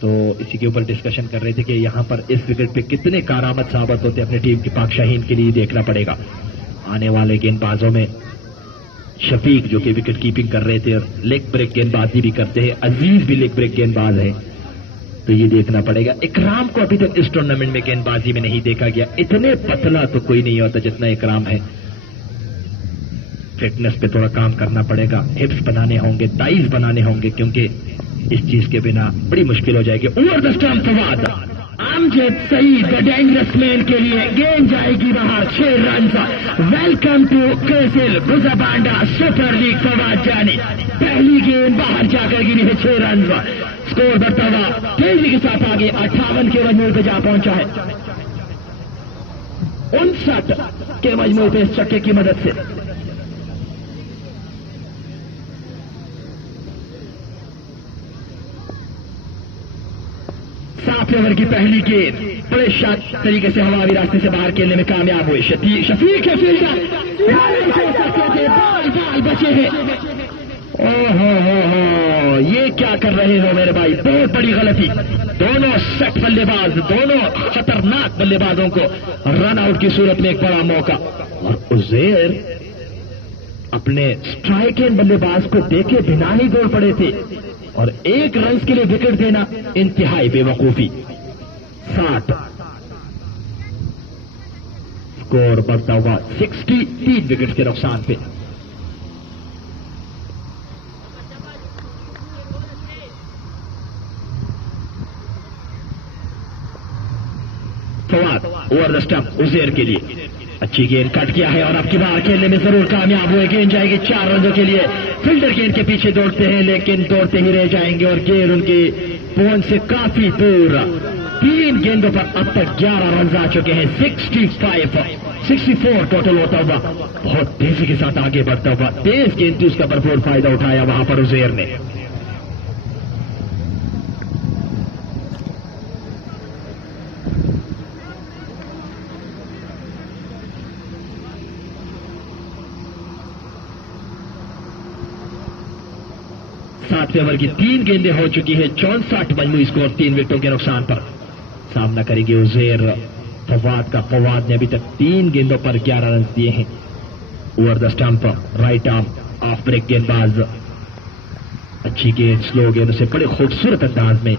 तो इसी के ऊपर डिस्कशन कर रहे थे कि यहां पर इस विकेट पे कितने कारआमद साबित होते अपनी टीम की पाक शाहीन के लिए, देखना पड़ेगा। आने वाले गेंदबाजों में शफीक जो कि विकेट कीपिंग कर रहे थे और लेग ब्रेक गेंदबाजी भी करते हैं, अजीज भी लेग ब्रेक गेंदबाज है, तो ये देखना पड़ेगा। इकराम को अभी तक इस टूर्नामेंट में गेंदबाजी में नहीं देखा गया, इतने पतला तो कोई नहीं होता जितना इकराम है। फिटनेस पे थोड़ा काम करना पड़ेगा, हिप्स बनाने होंगे, थाइज बनाने होंगे, क्योंकि इस चीज के बिना बड़ी मुश्किल हो जाएगी। Over the stump Fawad, Amjad Saeed the dangerous man के लिए गेंद जाएगी बाहर, 6 run. Welcome to Kasil Gujabanda super league. Fawad Jani पहली गेंद बाहर जाकर गिरी है, 6 रन। स्कोर बढ़ता हुआ तेजी के साथ आगे 58 के मजमूल पे जा पहुंचा है, 59 के मजमूल पे इस चक्के की मदद से। सात ओवर की पहली गेंद, बड़े तरीके से हवावी रास्ते से बाहर खेलने में कामयाब हुए। शफीक है फील्डर, बाल बाल बचे हैं। ओहो, ये क्या कर रहे हो मेरे भाई, बहुत बड़ी गलती। दोनों सेट बल्लेबाज, दोनों खतरनाक बल्लेबाजों को रन आउट की सूरत में एक बड़ा मौका। और उज़ैर अपने स्ट्राइक एंड बल्लेबाज को देखे बिना ही दौड़ पड़े थे और एक रन के लिए विकेट देना इंतहाई बेवकूफी। 60 स्कोर बढ़ता हुआ 63 विकेट के नुकसान पे। Fawad over the stump Uzair के लिए अच्छी गेंद कट किया है और अब की बार खेलने में जरूर कामयाब हुए। गेंद जाएगी 4 रनों के लिए। फील्डर गेंद के पीछे दौड़ते हैं लेकिन दौड़ते ही रह जाएंगे और गेंद उनकी पहुंच से काफी दूर। 3 गेंदों पर अब तक 11 रन आ चुके हैं। 64 टोटल होता हुआ बहुत तेजी के साथ आगे बढ़ता हुआ। तेज गेंद थी, उसका भरपूर फायदा उठाया वहां पर उज़ैर ने। सातवें ओवर की 3 गेंदें हो चुकी है। 64 मजमूई स्कोर 3 विकेटों के नुकसान पर। सामना करेंगे उज़ैर फवाद का। फवाद ने अभी तक 3 गेंदों पर 11 रन दिए हैं। Over the stump right arm off break गेंदबाज, अच्छी गेंद, स्लो गेंद से बड़े खूबसूरत अंदाज में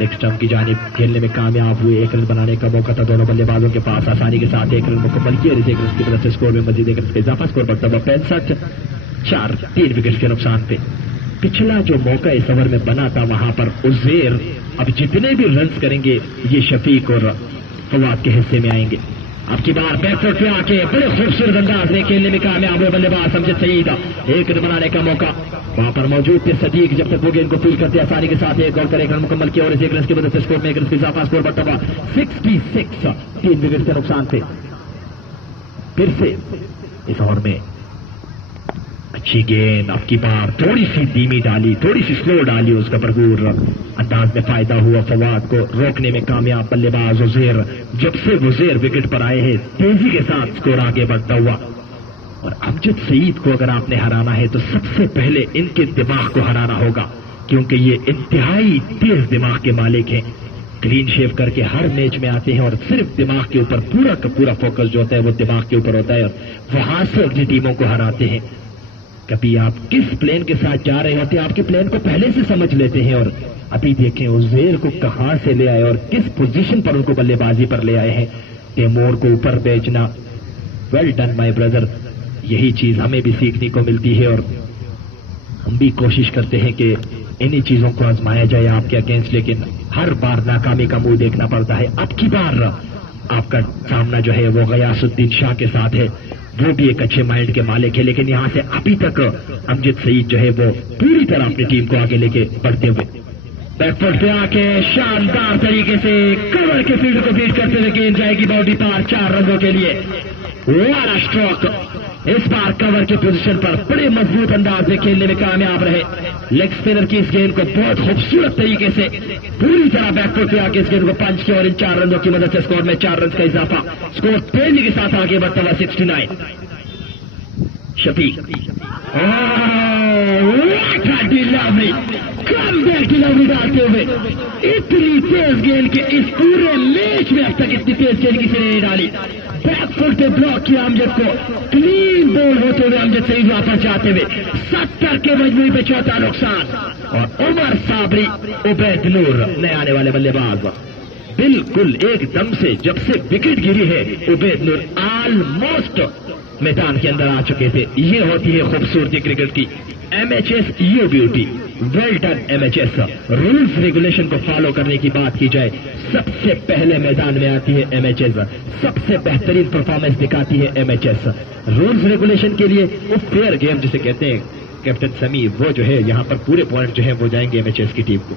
लेग स्टंप की जानिब खेलने में कामयाब हुए। 1 रन बनाने का मौका था दोनों बल्लेबाजों के पास। आसानी के साथ 1 रन मुकम्मल किया। 1 रन की मदद से स्कोर में मजीद 1 रन का इजाफा। स्कोर बढ़ता हुआ 65-4, 3 विकेट के नुकसान पे। पिछला जो मौका इस ओवर में बना था वहां पर उज़ैर अब जितने भी रन करेंगे ये शफीक और फवाद के हिस्से में आएंगे। अब की बार बैकफुट पे आके बड़े खूबसूरत अंदाज में खेलने में कामयाब हुए बल्लेबाज अमजद सईद। 1 रन बनाने का मौका वहां पर मौजूद थे सदीक। जब तक वो गेंद को फील करते आसानी के साथ 1 और 1 रन मुकम्मल किया और इस 1 रन की मदद से स्कोर में 1 रन का इजाफा। स्कोर बढ़ता हुआ 66, 3 विकेट के नुकसान थे। फिर से इस ओवर में अच्छी गेंद, अब की बार थोड़ी सी धीमी डाली, थोड़ी सी स्लो डाली, उसका भरपूर अंदाज में फायदा हुआ। फवाद को रोकने में कामयाब बल्लेबाज उज़ैर। जब से उज़ैर विकेट पर आए हैं तेजी के साथ स्कोर आगे बढ़ता हुआ। और अमजद सईद को अगर आपने हराना है तो सबसे पहले इनके दिमाग को हराना होगा, क्योंकि ये इंतहाई तेज दिमाग के मालिक हैं। क्लीन शेव करके हर मैच में आते हैं और सिर्फ दिमाग के ऊपर पूरा का पूरा फोकस जो होता है वो दिमाग के ऊपर होता है और वहां से अपनी टीमों को हराते हैं। कभी आप किस प्लान के साथ जा रहे होते हैं आपके प्लान को पहले से समझ लेते हैं। और अभी देखें उज़ैर को कहां से ले आए और किस पोजीशन पर उनको बल्लेबाजी पर ले आए हैं। तैमूर को ऊपर भेजना, वेल डन माय ब्रदर। यही चीज हमें भी सीखने को मिलती है और हम भी कोशिश करते हैं कि इन्हीं चीजों को आजमाया जाए आपके अगेंस्ट, लेकिन हर बार नाकामी का मुंह देखना पड़ता है। अब की बार आपका सामना जो है वो गयासुद्दीन शाह के साथ है। वो भी एक अच्छे माइंड के मालिक है, लेकिन यहां से अभी तक अमजद सईद जो है वो पूरी तरह अपनी टीम को आगे लेके बढ़ते हुए बैकफुट पे आके शानदार तरीके से कवर के फील्ड को बीट करते हुए गेंद जाएगी बाउंड्री पार 4 रनों के लिए। वाला स्ट्रोक। इस बार कवर की पोजीशन पर बड़े मजबूत अंदाज से खेलने में कामयाब रहे। लेग स्पिनर की इस गेंद को बहुत खूबसूरत तरीके से पूरी तरह बैकफुट पे आके इस गेंद को पंच किया और इन 4 रनों की मदद से स्कोर में 4 रन का इजाफा। स्कोर तेजी के साथ आगे बढ़ता हुआ 69। शफीक कम बैक डिलीवरी डालते हुए इतनी तेज गेंद के इस पूरे मैच में अब तक इतनी तेज गेंद किसी ने नहीं डाली। बैकफुट पे ब्लॉक किया अमजद को, क्लीन बॉल होते हुए अमजद सईद वापस जाते हुए 70 के मजमूई पे 4था नुकसान। और उमर साबरी, उबैद नूर नए आने वाले बल्लेबाज बिल्कुल एकदम से जब से विकेट गिरी है उबैद नूर ऑलमोस्ट मैदान के अंदर आ चुके थे। ये होती है खूबसूरती क्रिकेट की। MHS you beauty, well done MHS। Rules regulation को फॉलो करने की बात की जाए सबसे पहले मैदान में आती है MHS। सबसे बेहतरीन परफॉर्मेंस दिखाती है MHS। रूल्स रेगुलेशन के लिए वो फेयर गेम जिसे कहते हैं कैप्टन समीर, वो जो है यहाँ पर पूरे पॉइंट जो है वो जाएंगे MHS की टीम को।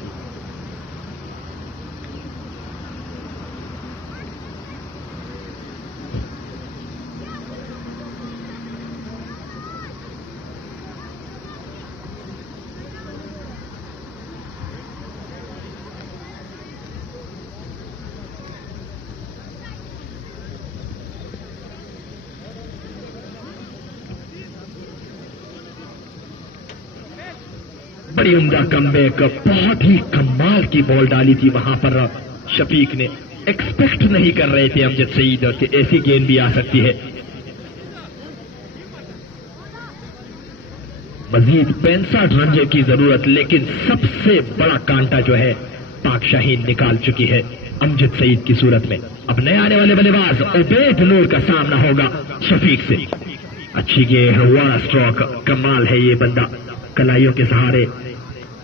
बड़ी उम्दा कमबैक, बहुत ही कमाल की बॉल डाली थी वहां पर शफीक ने। एक्सपेक्ट नहीं कर रहे थे अमजद सईद कि ऐसी गेंद भी आ सकती है। मजीद 65 रनों की जरूरत, लेकिन सबसे बड़ा कांटा जो है पाक शाहीन निकाल चुकी है अमजद सईद की सूरत में। अब नए आने वाले बल्लेबाज उबैद नूर का सामना होगा शफीक से। अच्छी गेंद, वाला स्ट्रोक, कमाल है ये बंदा। कलाइयों के सहारे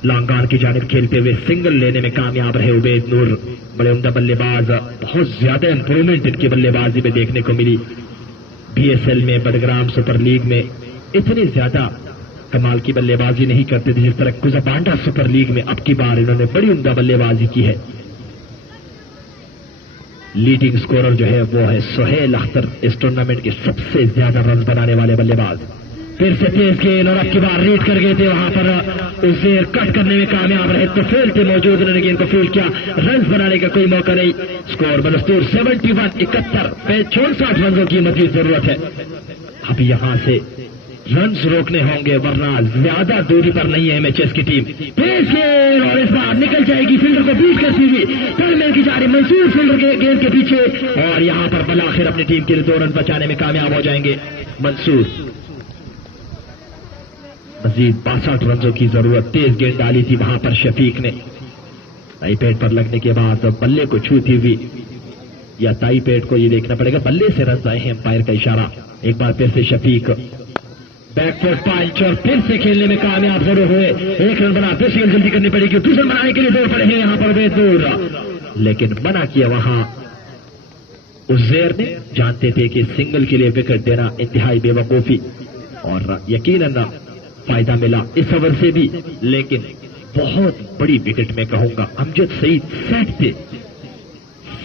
लॉन्ग ऑन की जानिब खेलते हुए सिंगल लेने में कामयाब रहे उबैद नूर। बड़े उम्दा बल्लेबाज, बहुत ज्यादा इंप्रूवमेंट इनकी बल्लेबाजी में देखने को मिली। बीएसएल में, बडग्राम सुपर लीग में इतनी ज्यादा कमाल की बल्लेबाजी नहीं करते थे जिस तरह कुजाबांडा सुपर लीग में। अब की बार इन्होंने बड़ी उम्दा बल्लेबाजी की है। लीडिंग स्कोरर जो है वो है सुहेल अख्तर, इस टूर्नामेंट के सबसे ज्यादा रन बनाने वाले बल्लेबाज। फिर से तेज गेंद और अब की बार रीड कर गए थे वहां पर, उसे कट करने में कामयाब रहे। तो फेल थे मौजूद, उन्होंने गेंद को फील्ड किया, रन बनाने का कोई मौका नहीं। स्कोर बदस्तूर 71-71, 64 रनों की मजीद जरूरत है। अब यहां से रन रोकने होंगे वरना ज्यादा दूरी पर नहीं है एमएचएस की टीम। तेज गेंद और इस बार निकल जाएगी फील्डर को बीट करती हुई। टर्नमैन की जा रही मंसूर फील्डर के गेंद के पीछे, और यहां पर बल आखिर अपनी टीम के लिए 2 रन बचाने में कामयाब हो जाएंगे मंसूर। मजीद 62 रनों की जरूरत। तेज गेंद डाली थी वहां पर शफीक ने। ताई पेट पर लगने के बाद बल्ले को छूती हुई, या ताई पेट को ये देखना पड़ेगा, बल्ले से रन आए हैं, अंपायर का इशारा। एक बार फिर से शफीक बैकफुट पंच और फिर से खेलने में कामयाब जरूर हुए। 1 रन बना, फिर से जल्दी करनी पड़ेगी। 2 रन बनाने के लिए दौड़ पड़े हैं यहां पर उबैद नूर, लेकिन मना किया वहां उज़ैर ने। जानते थे कि सिंगल के लिए विकेट देना इंतहाई बेवकूफी, और यकीनन फायदा मिला इस ओवर से भी, लेकिन बहुत बड़ी विकेट में कहूंगा। अमजद सईद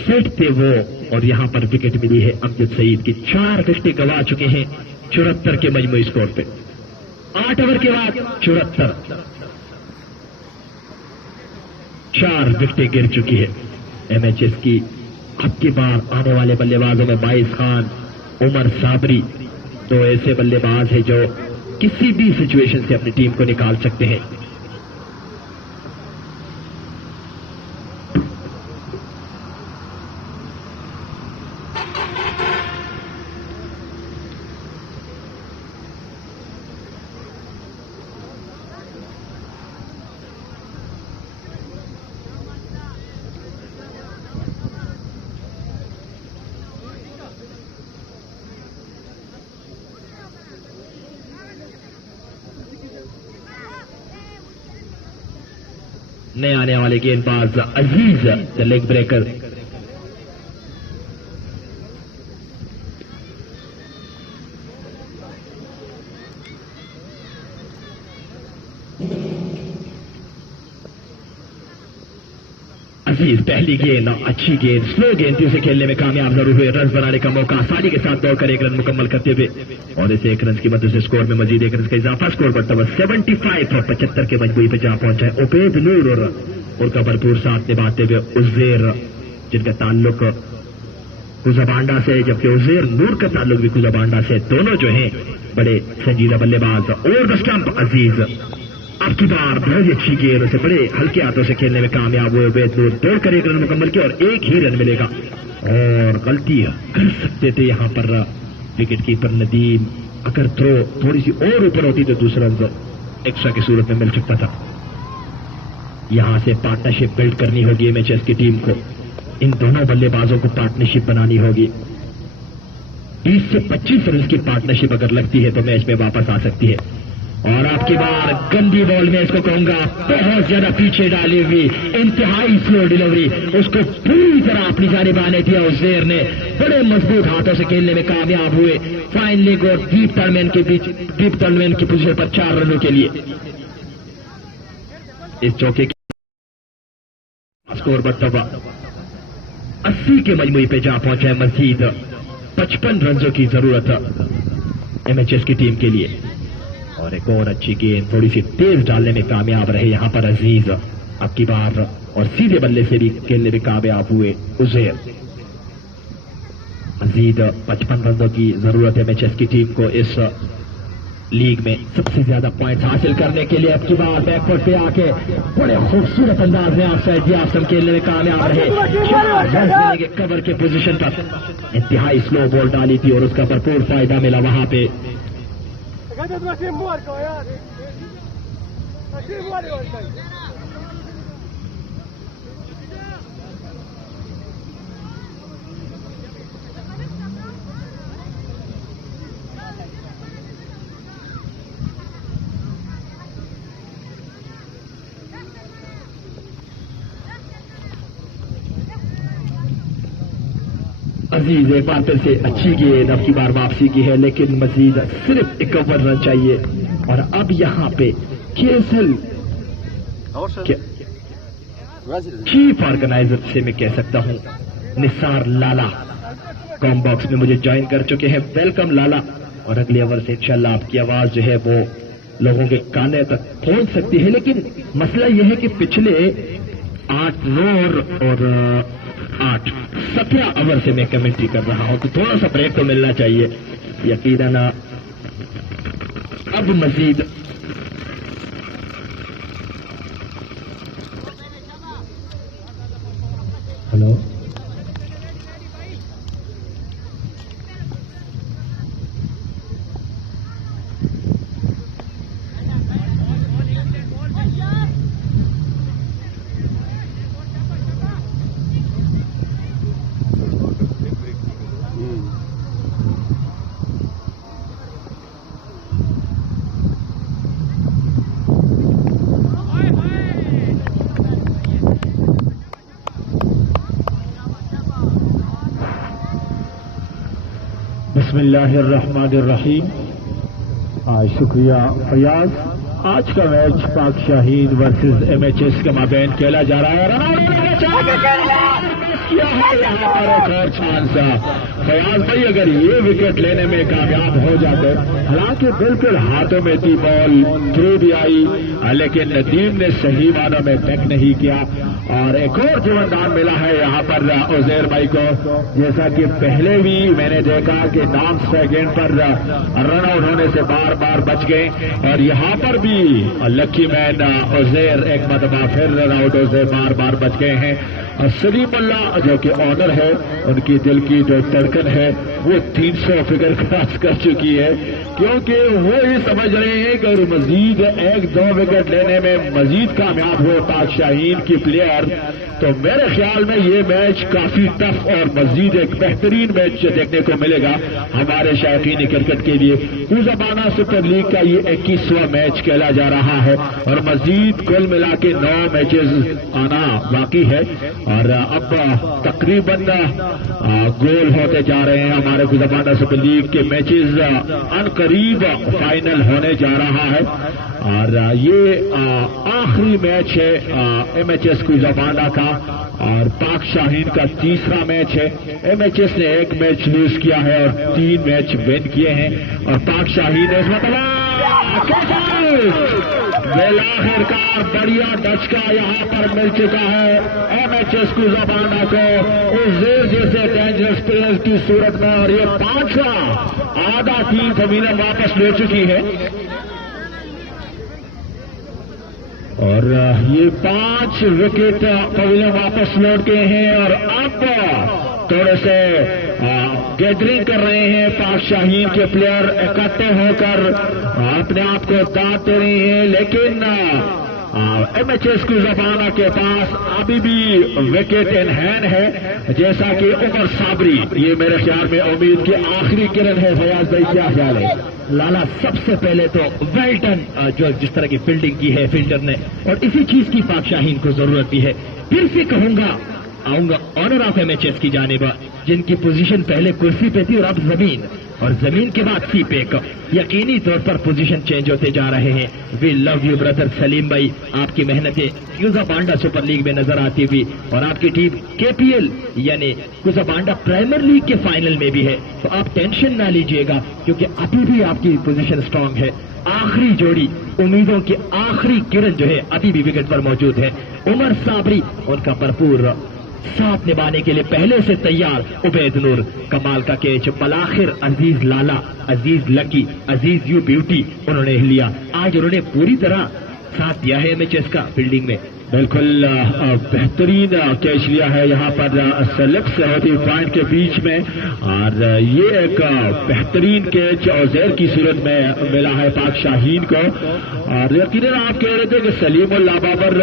सेट थे वो, और यहां पर विकेट मिली है अमजद सईद की। 4 विकेटें गंवा चुके हैं 74 के मजमूई स्कोर पे। 8 ओवर के बाद 74, 4 विकेटें गिर चुकी है एमएचएस की। अब की बार आने वाले बल्लेबाजों में बाइस खान, उमर साबरी, 2 ऐसे बल्लेबाज हैं जो किसी भी सिचुएशन से अपनी टीम को निकाल सकते हैं। नए आने वाले गेंदबाज अजीज द लेग ब्रेकर। अजीज पहली गेंद, अच्छी गेंद, स्लो गेंद थी, उसे खेलने में कामयाब जरूर हुए। रन बनाने का मौका आसानी के साथ दौड़कर 1 रन मुकम्मल करते हुए, और इस 1 रन की मदद से स्कोर में मजीद 1 रन का इजाफा। स्कोर बढ़ता हुआ 75 के मजबूरी पे जा पहुंचा है उबैद नूर, और उनका भरपूर साथ निभाते हुए उज़ैर, जिनका ताल्लुक कुजाबांडा से, जबकि उज़ैर नूर का ताल्लुक भी कुजाबांडा से। दोनों जो हैं बड़े संजीदा बल्लेबाज। और द स्टंप अजीज, अब की बार बहुत अच्छी गेंद, उसे बड़े हल्के हाथों से खेलने में कामयाब हुए उबैद नूर। दौड़कर 1 रन मुकम्मल किया और 1 ही रन मिलेगा। और गलती कर सकते थे यहां पर विकेट कीपर नदीम, अगर थ्रो थोड़ी सी और ऊपर होती तो दूसरा रन एक्स्ट्रा की सूरत में मिल सकता था। यहां से पार्टनरशिप बिल्ड करनी होगी एमएचएस की टीम को। इन दोनों बल्लेबाजों को पार्टनरशिप बनानी होगी। 20 से 25 रन की पार्टनरशिप अगर लगती है तो मैच में वापस आ सकती है। और आपकी बार गंदी बॉल में इसको कहूंगा, बहुत ज्यादा पीछे डाली हुई, इंतहाई स्लो डिलीवरी, उसको पूरी तरह अपनी जानिब आने दिया उज़ैर ने। बड़े मजबूत हाथों से खेलने में कामयाब हुए। फाइन लेग और डीप टर्नमैन के बीच, डीप टर्नमैन की पोजीशन पर 4 रनों के लिए। इस चौके की स्कोर बढ़ता हुआ 80 के मजमूई पे जा पहुंचा है। मजीद 55 रनों की जरूरत एमएचएस की टीम के लिए। और एक और अच्छी गेंद, थोड़ी सी तेज डालने में कामयाब रहे यहां पर अजीज अब की बार, और सीधे बल्ले से भी खेलने में कामयाब हुए उज़ैर। मजीद 55 रनों की जरूरत है एमएचएस की टीम को इस लीग में सबसे ज्यादा पॉइंट्स हासिल करने के लिए अब की बार बैकवर्ड पे आके बड़े खूबसूरत अंदाज में आप सैदी आसम खेलने में कामयाब रहे। 4 रन के कवर के पोजीशन पर इंतहाई स्लो बॉल डाली थी और उसका भरपूर फायदा मिला वहां पे। अजीज एक बार फिर से अच्छी गेंद अब की बार वापसी की है, लेकिन मजीद सिर्फ 51 रन चाहिए। और अब यहाँ पे केएसएल चीफ ऑर्गेनाइजर से मैं कह सकता हूँ निसार लाला कॉम बॉक्स में मुझे ज्वाइन कर चुके हैं। वेलकम लाला। और अगले ओवर से इंशाल्लाह आपकी आवाज जो है वो लोगों के काने तक पहुंच सकती है। लेकिन मसला यह है कि पिछले 8, 9 और 8, 17 ओवर से मैं कमेंट्री कर रहा हूं, तो थोड़ा सा ब्रेक तो मिलना चाहिए। यकीनन अब मजीद हेलो बिस्मिल्लाहिर्रहमानिर्रहीम। शुक्रिया फयाज। आज का मैच पाक शाहीन वर्सेस एमएचएस के माबैन खेला जा रहा है। चांस फयाज भाई अगर ये विकेट लेने में कामयाब हो जाते, हालांकि बिल्कुल हाथों में थी बॉल, थ्रू भी आई, लेकिन नदीम ने सही मानों में टैक नहीं किया। और एक और जीवनदान मिला है यहाँ पर उजैर भाई को। जैसा कि पहले भी मैंने देखा कि नॉन सेकेंड पर रन आउट होने से बार बार बच गए, और यहाँ पर भी लकी मैन उजैर एक मरतबा फिर रन आउट से बार बार बच गए हैं। और सलीमुल्लाह जो कि ऑनर है, उनकी दिल की जो धड़कन है वो 300 फिगर क्रॉस कर चुकी है, क्योंकि वो ये समझ रहे हैं कि अगर मजीद 1-2 विकेट लेने में मजीद कामयाब हो पाक शाहीन की प्लेयर, तो मेरे ख्याल में ये मैच काफी टफ और मजीद एक बेहतरीन मैच देखने को मिलेगा हमारे शायकीन क्रिकेट के लिए। ज़बाना सुपर लीग का ये 21वां मैच खेला जा रहा है और मजीद कुल मिला के 9 मैचेस आना बाकी है। और अब तकरीबन गोल होते जा रहे हैं हमारे ज़बाना सुपर लीग के मैचेस, अनकरीब फाइनल होने जा रहा है। और ये आखिरी मैच है एमएचएस की ज़बाना का और पाक शाहीन का तीसरा मैच है। एमएचएस ने 1 मैच लूज किया है और 3 मैच विन किए हैं, और पाक शाहीन ने आखिरकार बढ़िया दचका यहाँ पर मिल चुका है एमएचएस की ज़बाना को उज़ैर जैसे डेंजरस प्लेयर की सूरत में। और ये 5वां आधा 3 जमीनें वापस ले चुकी है, और ये 5 विकेट पवेलियन वापस लौट गए हैं। और अब थोड़े से गैदरिंग कर रहे हैं पाक शाहीन के प्लेयर, इकट्ठे होकर अपने आप को दांत दे रहे हैं। लेकिन एमएचएस की ज़बाना के पास अभी भी विकेट इन हैंड है, जैसा कि उमर साबरी, ये मेरे ख्याल में उम्मीद की आखिरी किरण है। फयाज भाई क्या ख्याल है? लाला सबसे पहले तो वेल डन जो जिस तरह की फील्डिंग की है फील्डर ने, और इसी चीज की पाक शाहीन को जरूरत भी है। फिर से कहूंगा आऊंगा ऑनर ऑफ एमएचएस की जानिब, जिनकी पोजीशन पहले कुर्सी पे थी और अब जमीन, और जमीन के बाद सी पे यकीनी तौर पर पोजीशन चेंज होते जा रहे हैं। We love you brother Salim भाई, आपकी मेहनतें कुज़ाबांडा सुपर लीग में नजर आती हुई, और आपकी टीम केपीएल यानी कुज़ाबांडा प्राइमर लीग के फाइनल में भी है। तो आप टेंशन ना लीजिएगा, क्योंकि अभी भी आपकी पोजीशन स्ट्रांग है। आखिरी जोड़ी उम्मीदों की आखिरी किरण जो है अभी भी विकेट पर मौजूद है। उमर साबरी, उनका भरपूर साथ निभाने के लिए पहले से तैयार उबैद नूर। कमाल का कैच बलाखिर Aziz Lala, Aziz lucky, Aziz you beauty उन्होंने लिया। आज उन्होंने पूरी तरह साथ दिया है एमएचएस का फील्डिंग में। बिल्कुल बेहतरीन कैच लिया है यहाँ पर सेलेक्ट सऊदी पॉइंट के बीच में, और ये एक बेहतरीन कैच और जहर की सूरत में मिला है पाक शाहीन को। और यकीनन आप कह रहे थे कि सलीम उल लाबाबर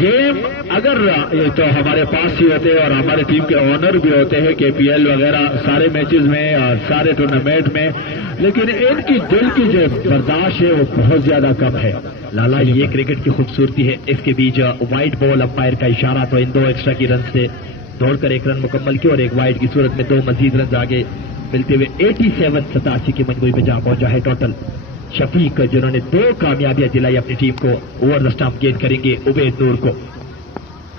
गेम अगर ये तो हमारे पास ही होते हैं और हमारे टीम के ऑनर भी होते हैं केपीएल वगैरह सारे मैचेस में और सारे टूर्नामेंट में, लेकिन इनकी दिल की जो बर्दाश्त है वो बहुत ज्यादा कम है। लाला ये क्रिकेट की खूबसूरती है। इसके बीच वाइड बॉल अंपायर का इशारा, तो इन 2 एक्स्ट्रा की रन से दौड़कर 1 रन मुकम्मल की और 1 वाइड की सूरत में 2 मजीद रन आगे मिलते हुए 87 की मजमूई में जहां पहुंचा है टोटल। शफीक जिन्होंने 2 कामयाबियां दिलाई अपनी टीम को, ओवर द स्टंप गेंद करेंगे उबैद नूर को।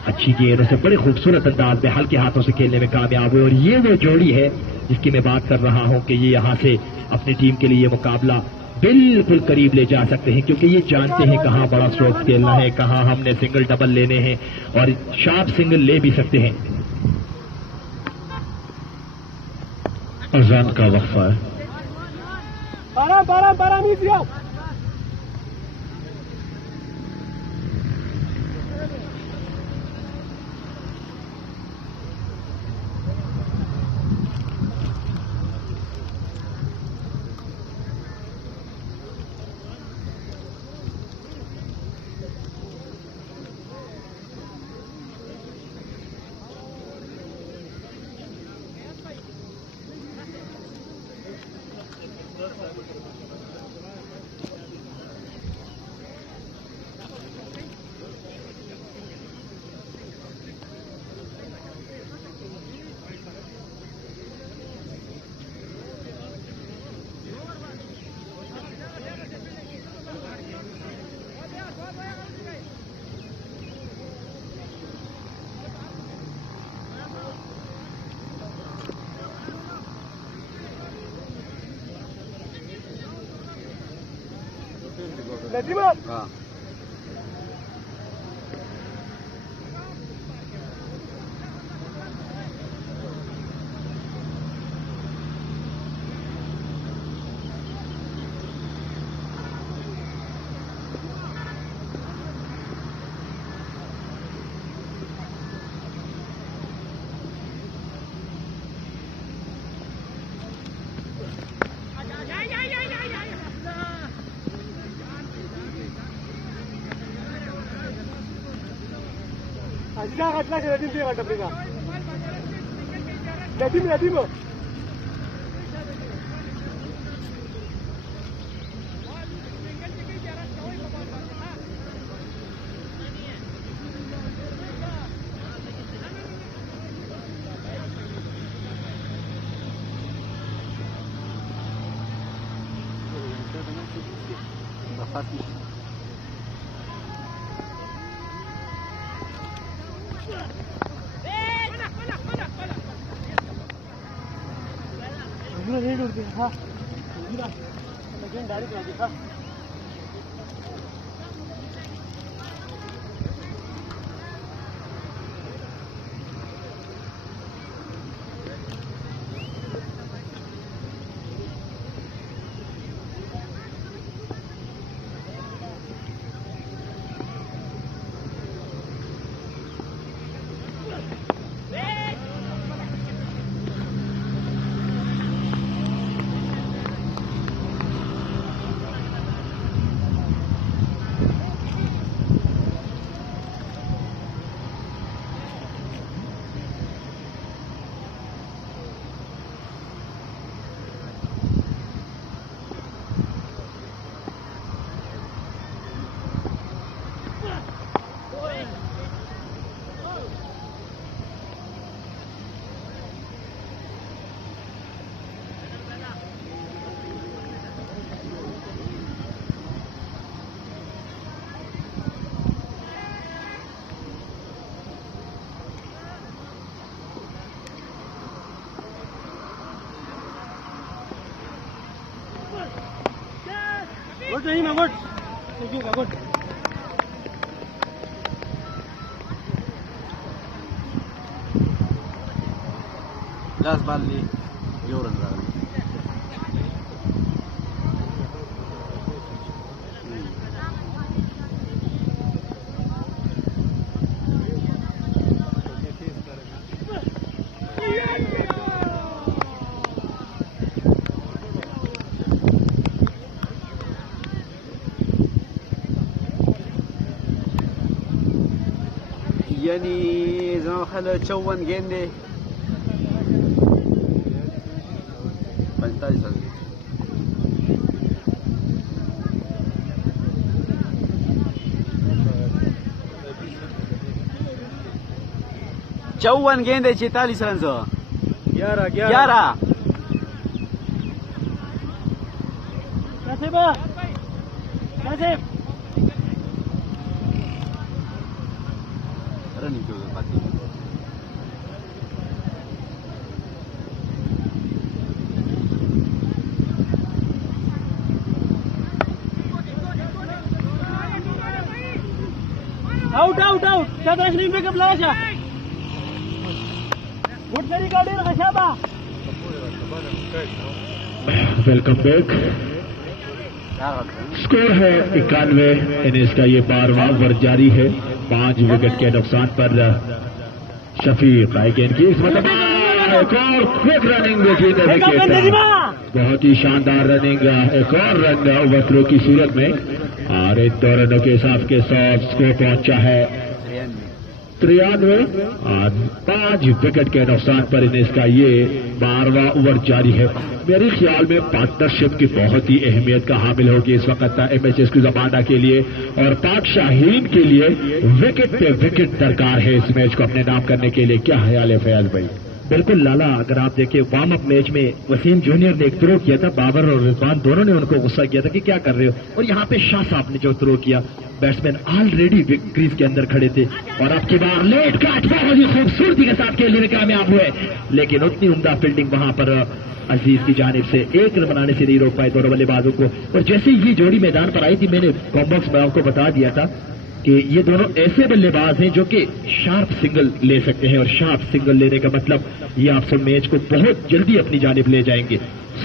अच्छी गेंद उसे बड़े खूबसूरत अंदाज में हल्के हाथों से खेलने में कामयाब हुए, और ये वो जोड़ी है जिसकी मैं बात कर रहा हूं कि ये यहां से अपनी टीम के लिए ये मुकाबला बिल्कुल करीब ले जा सकते हैं, क्योंकि ये जानते हैं कहां बड़ा स्ट्रोक खेलना है, कहां हमने सिंगल डबल लेने हैं और शार्प सिंगल ले भी सकते हैं। अजान का वक्फा है। हाँ गुड नहीं गुड गुड 10 باندې یو رن راغلی. یعنی زما خیال 54 گیندے 45 رن. چون گیندے 46 رن. 11 رننگ کیوں پاتی. آؤٹ آؤٹ آؤٹ شاباش نیم بیک اپ لاشا گڈ سری گاڑی رکھا شابا. Welcome back. اسکور ہے 91. انیس کا یہ 12واں اوور جاری ہے. 5 وکٹ کے نقصان پر شفیق آئی گیند کی. اس مرتبہ ایک اور کوئک رننگ دیکھی. بہت ہی شاندار رننگ. ایک اور رن اوور تھرو کی صورت میں اور ان 2 رنوں کے حساب کے ساتھ اسکور پہنچا ہے 93 اور 5 وکٹ کے نقصان پر انیس کا یہ 12واں اوور جاری ہے. میرے خیال میں پارٹنرشپ کی بہت ہی اہمیت کا حامل ہوگی اس وقت ایم ایچ ایس کی زمانہ کے لیے اور پاک شاہین کے لیے وکٹ پہ وکٹ درکار ہے اس میچ کو اپنے نام کرنے کے لیے. کیا خیال ہے فیاض بھائی؟ بالکل لالا، اگر آپ دیکھیں وارم اپ میچ میں وسیم جونیئر نے ایک تھرو کیا تھا. بابر اور رضوان دونوں نے ان کو غصہ کیا تھا کہ کیا کر رہے ہو، اور یہاں پہ شاہ صاحب نے جو تھرو کیا بیٹسمین آلریڈی کریز کے اندر کھڑے تھے اور اب کی بار لیٹ کاٹ بہت ہی خوبصورتی کے ساتھ کھیلنے میں کامیاب ہوئے، لیکن اتنی عمدہ فیلڈنگ وہاں پر عزیز کی جانب سے 1 رن بنانے سے نہیں روک پائے دونوں بلے بازوں کو. اور جیسے یہ جوڑی میدان پر آئی تھی میں نے کامباکس میں آپ کو بتا دیا تھا کہ یہ دونوں ایسے بلے باز ہیں جو کہ شارپ سنگل لے سکتے ہیں، اور شارپ سنگل لینے کا مطلب یہ آپ سے میچ کو بہت جلدی اپنی جانب لے جائیں گے.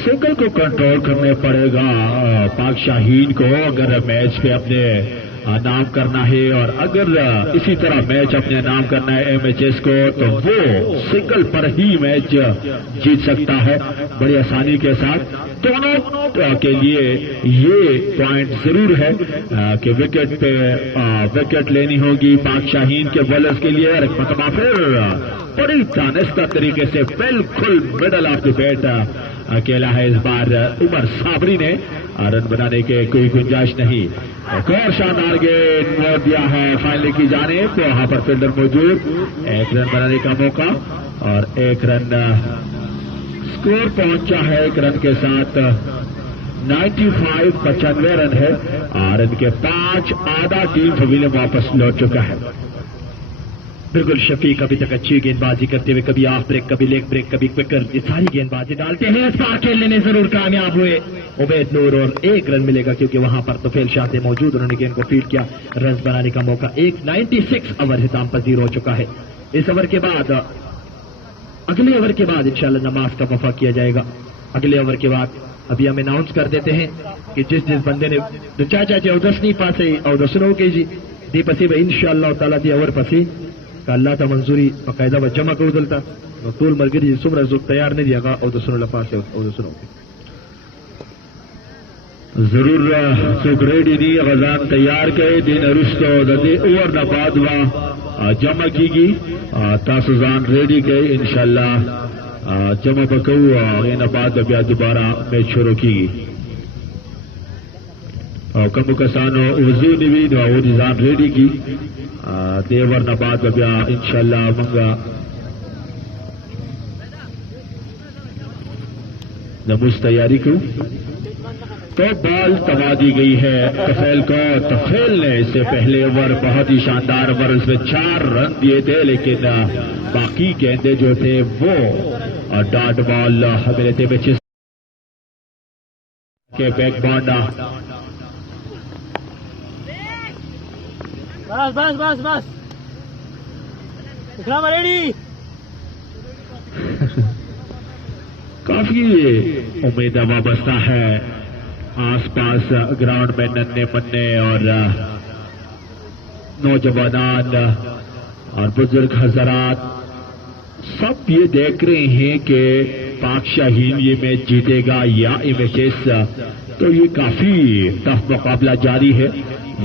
سنگل کو کنٹرول کرنے پڑے گا پاک شاہین کو اگر میچ پہ اپنے نام کرنا ہے، اور اگر اسی طرح میچ اپنے نام کرنا ہے ایم ایچ ایس کو تو وہ سنگل پر ہی میچ جیت سکتا ہے بڑی آسانی کے ساتھ. دونوں کے لیے یہ پوائنٹ ضرور ہے کہ وکٹ پہ وکٹ لینی ہوگی پاک شاہین کے بالرز کے لیے. ایک مرتبہ پھر بڑی دانستہ طریقے سے بالکل مڈل آف دی بیٹ اکیلا ہے اس بار عمر صابری نے. رن بنانے کے کوئی گنجائش نہیں. ایک اور شاندار گیند موڑ دیا ہے فائنل کی جانب. وہاں پر فیلڈر موجود. 1 رن بنانے کا موقع اور 1 رن اسکور پہنچا ہے 1 رن کے ساتھ 95. 95 رن ہے اور ان کے 5 آدھا ٹیم پویلین واپس لوٹ چکا ہے. بالکل شفیق ابھی تک اچھی گیند بازی کرتے ہوئے کبھی آف بریک کبھی لیگ بریک کبھی کوئکر یہ ساری گیند بازی ڈالتے ہیں. اس بار کھیلنے میں ضرور کامیاب ہوئے عبید نور اور 1 رن ملے گا کیونکہ وہاں پر توفیل شاہ سے موجود انہوں نے گیند کو فیلڈ کیا. رنز بنانے کا موقع 96 اوور ختام پذیر ہو چکا ہے. اس اوور کے بعد اگلے اوور کے بعد انشاءاللہ نماز کا وفا کیا جائے گا. اگلے اوور کے بعد ابھی ہم اناؤنس کر دیتے ہیں کہ جس بندے نے چاچا 14 نہیں پاسے اور 10 کے جی دی پسی بھائی انشاءاللہ تعالیٰ دی اوور پسی کا اللہ تا منظوری باقاعدہ و جمع کو دلتا طول ملگری سمر زود تیار نہیں دیا گا اور 10 پاسے اور 10 ضرور سوک ریڈی دی غزان تیار کئے دین رستو دے اوور نہ بعد وا جمع کی گی تاسوزان ریڈی کئے انشاءاللہ جمع بکو ان بعد بیا دوبارہ میچ شروع کی گی. کم کسانو وضو نوید و ځان ریڈی کی دیور نہ بعد بیا انشاءاللہ منگا نموز تیاری کو. تو بال تبا دی گئی ہے تفیل کو. تفیل نے اس سے پہلے اوور بہت ہی شاندار اوور اس میں 4 رن دیے تھے لیکن باقی گیندے جو تھے وہ ڈاٹ بال ملے تھے بچے کے بیک بانڈا. بس بس بس بس اکرام ریڈی کافی امید وابستہ ہے آس پاس گراؤنڈ میں ننے منے اور نوجوانان اور بزرگ حضرات سب یہ دیکھ رہے ہیں کہ پاک شاہین یہ میچ جیتے گا یا امیچس، تو یہ کافی ٹف مقابلہ جاری ہے،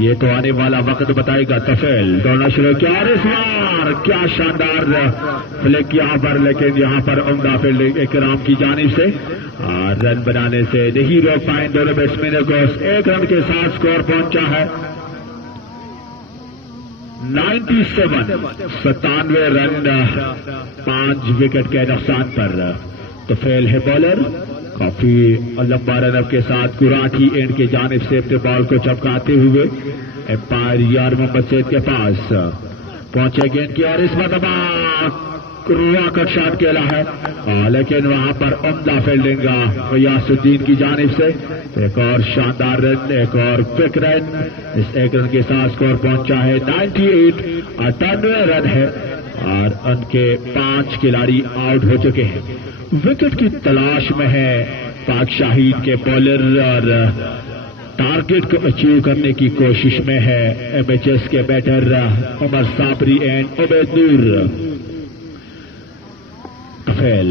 یہ تو آنے والا وقت بتائے گا۔ طفیل دوڑنا شروع کیا اور اس بار کیا شاندار فلک یہاں پر، لیکن یہاں پر عمدہ فیلڈنگ اکرام کی جانب سے اور رن بنانے سے نہیں روک پائیں دونوں بیٹسمینوں کو، ایک رن کے ساتھ سکور پہنچا ہے 97 رن 5 وکٹ کے نقصان پر۔ طفیل ہے بالر، کافی لمبا رن اپ کے ساتھ کراٹھی اینڈ کی جانب سے اپنے بال کو چپکاتے ہوئے امپائر یار محمد سید کے پاس پہنچے گیند کی اور اس مرتبہ راکٹ شاٹ کھیلا ہے، لیکن وہاں پر عمدہ فیلڈنگ غیاث الدین کی جانب سے ایک اور شاندار رن، ایک اور کوئک رن، اس ایک رن کے ساتھ سکور پہنچا ہے 98 رن ہے اور ان کے 5 کھلاڑی آؤٹ ہو چکے ہیں۔ وکٹ کی تلاش میں ہے پاک شاہین کے بالر اور ٹارگٹ کو اچیو کرنے کی کوشش میں ہے ایم ایچ ایس کے بیٹر عمر صابری اینڈ عبید نور۔ طفیل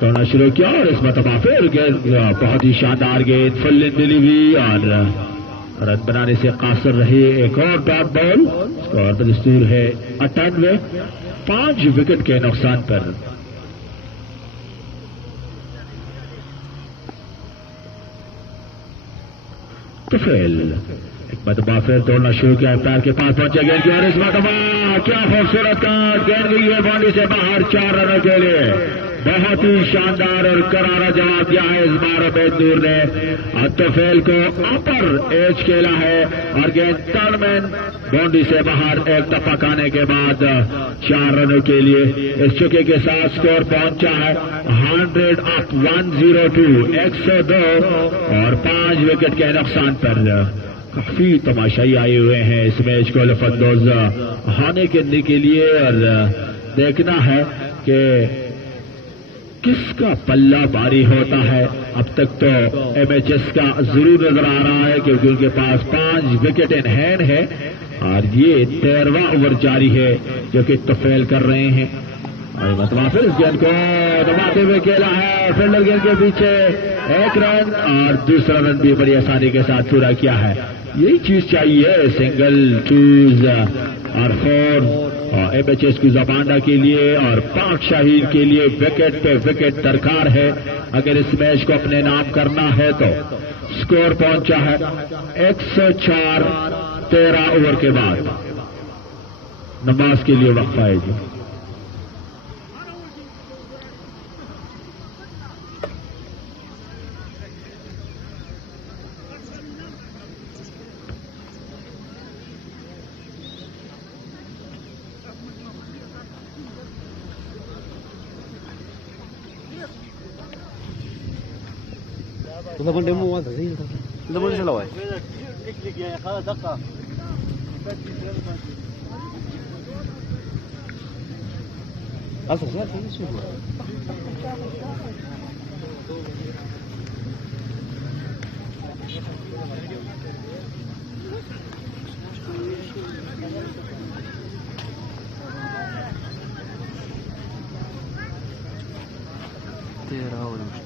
دوڑنا شروع کیا اور اس مرتبہ پھر گیند بہت ہی شاندار گیند، فل ڈلیوری اور رن بنانے سے قاصر رہے، ایک اور ڈاٹ بال، اسکور بدستور ہے 98 5 وکٹ کے نقصان پر۔ طفیل ایک مرتبہ پھر دوڑنا شروع کیا، امپائر کے پاس پہنچے گیند کی اور اس مرتبہ کیا خوبصورت کاٹ، گیند گئی ہے باؤنڈری سے باہر 4 رنوں کے لیے، بہت ہی شاندار اور کرارا جواب دیا ہے اس بار عبید نور نے، طفیل کو اپر ایج کھیلا ہے اور گیند تھرڈ مین باؤنڈری سے باہر ایک ٹپک آنے کے بعد 4 رنوں کے لیے اس چکے کے ساتھ سکور پہنچا ہے 102 102 اور 5 وکٹ کے نقصان پر۔ کافی تماشائی آئے ہوئے ہیں اس میچ کو لطف اندوز ہونے کے لیے اور دیکھنا ہے کہ کس کا پلہ باری ہوتا ہے۔ اب تک تو ایم ایچ ایس کا ضرور نظر آ رہا ہے کیونکہ ان کے پاس 5 وکٹ ان ہینڈ ہے اور یہ 13واں اوور جاری ہے جو کہ طفیل کر رہے ہیں اور مطلب پھر اس گیند کو دباتے ہوئے کھیلا ہے، فیلڈر گیند کے پیچھے ایک رن اور دوسرا رن بھی بڑی آسانی کے ساتھ پورا کیا ہے۔ یہی چیز چاہیے سنگل 2 اور 4 ایم ایچ ایس کی زبانہ کے لیے اور پاک شاہین کے لیے وکٹ پہ وکٹ درکار ہے اگر اس میچ کو اپنے نام کرنا ہے تو۔ سکور پہنچا ہے 104 13 اوور کے بعد۔ نماز کے لیے وقفہ ہے جی۔ ضمن دمو واضح زي ضمن شلوي خلاص دقة اصلا شو تيرا ولا مش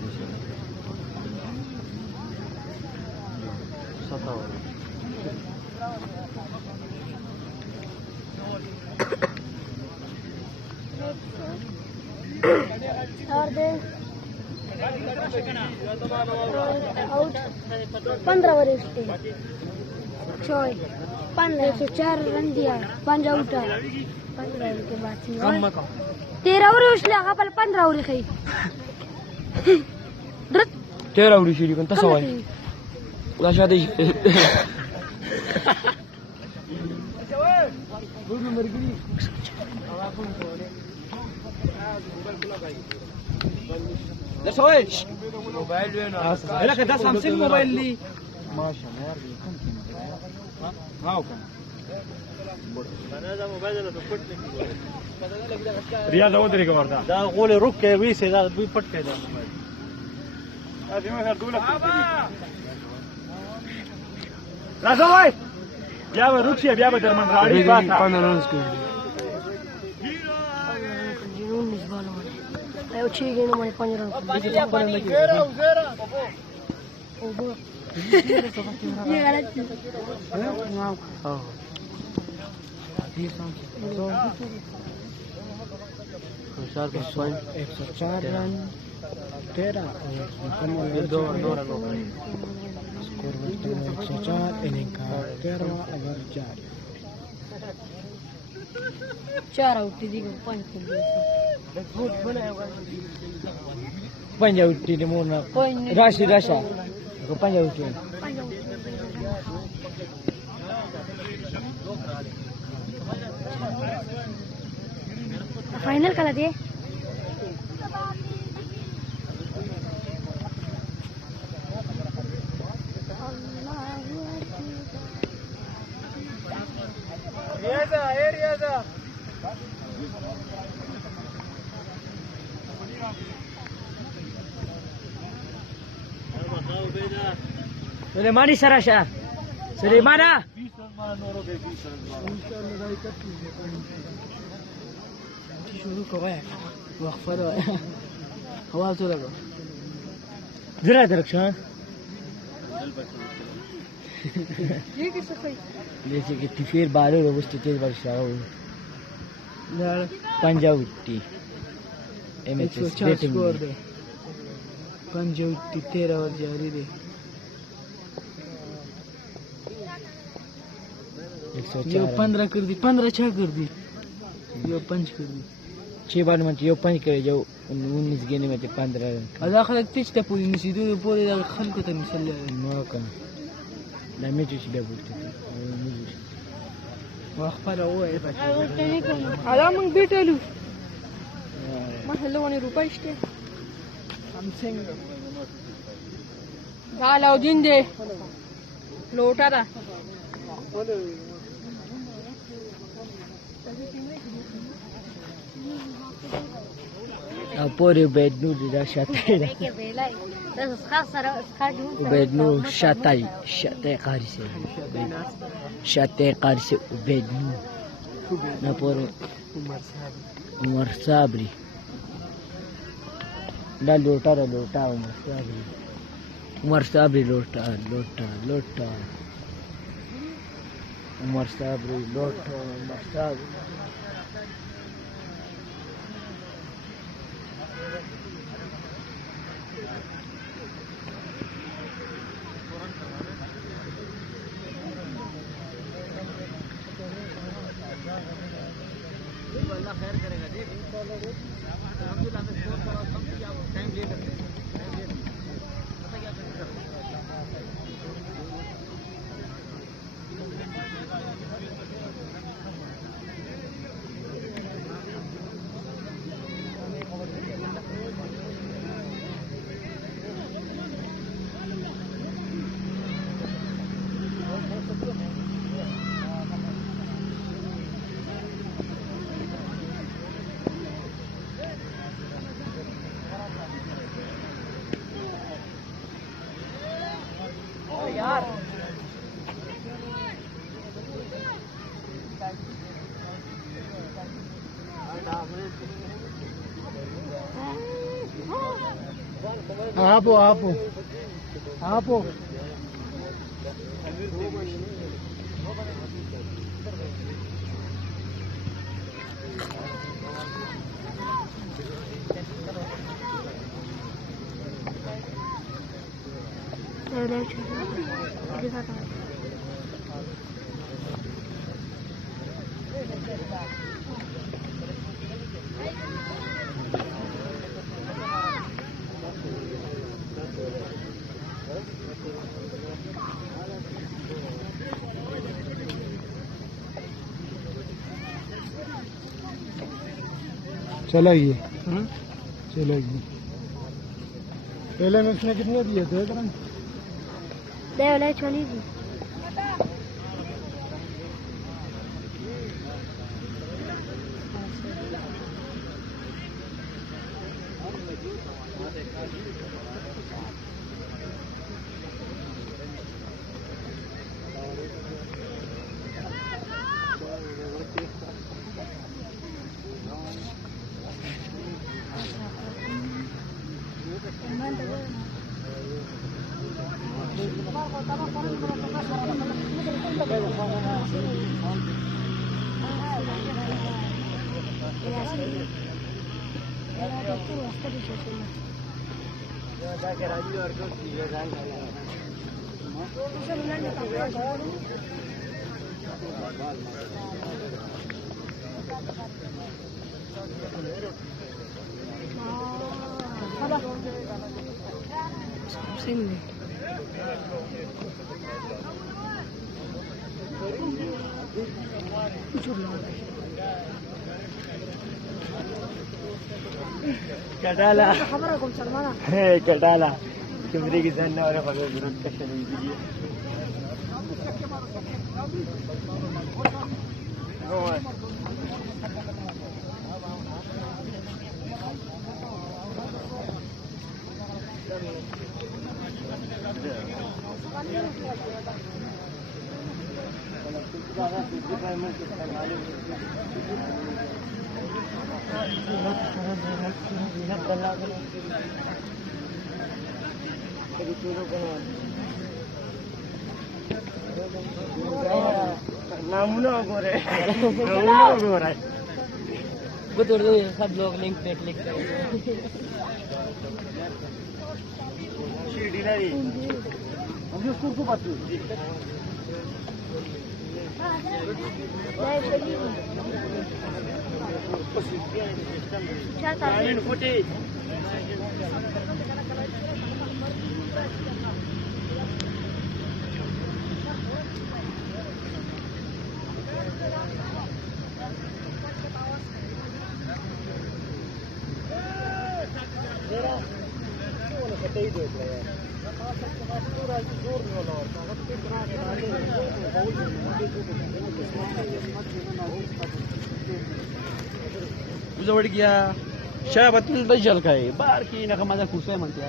आउट 15 ओवर 104 रन दिया 5 आउट 15 ओवर के बाद 13 ओवर उसले قبل 15 ओवर خي 13 ओवर شي كنت سوي لا شادي ده سويش موبايل وين لك ده سامسونج موبايل لي ماشي هاو كان هذا موبايل انا فوت لك رياض اودري كوردا ده غولي روك ويسي ده بيفوت كده راځه وای بیا به روک شي بیا به درمن راړي پاته 15 رنز کې جنون نسبانه باندې یو چی ګینو باندې 5 رن یہ غلط ہے ایک سو 4 رن 13 مکمل 2 رن اسکور 104 اننگ کا 13واں اوور جاری 4 آؤٹ دی 5 پنجا اٹھی دی مورنا راشی راشا کو پنجا اٹھی فائنل کلا دے سلیمانی سراشا سلیمانا شروع کو ہے وقفہ دو ہوا تو لگو ذرا درخشان یہ کیسے کوئی جیسے کہ تفیر بالو روبست تیز بارش آ رہا پنجا اٹھی ایم ایچ ایس بیٹنگ پنجا اٹھی 13 اوور جاری دے 15 کر دی 15 6 کر دی یہ 5 کر دی 6 بار میں یہ 5 کرے جو 19 گینے میں 15 ادا خلق تیچتا پوری نسیدو پوری دا خلق تا مثال موقع لا میچو چی بیا بولتے تھے واخبار هو ايه على من بيتلو ما هلوني روبايشتي قال او جندي لوٹارا پوري بيدنو دا شاتاي بيدنو شاتاي قارسي شاتاي قارسي بيدنو نapore عمر صابري دا لوٹا عمر صابري لوٹا عمر صابري لوٹا عمر صابري آپ چلا گیا پہلے میں اس نے کتنے دیے تھے چلی تھی کٹالا خبركم سلمانة کٹالا کمرے کی زنہ اور خبر ضرورت کا شریف دیجیے سب لوگ لنک پلیٹ لکھتے ہیں جوڑ گیا شابت جل گئے باہر کی نقمہ خوشے منتے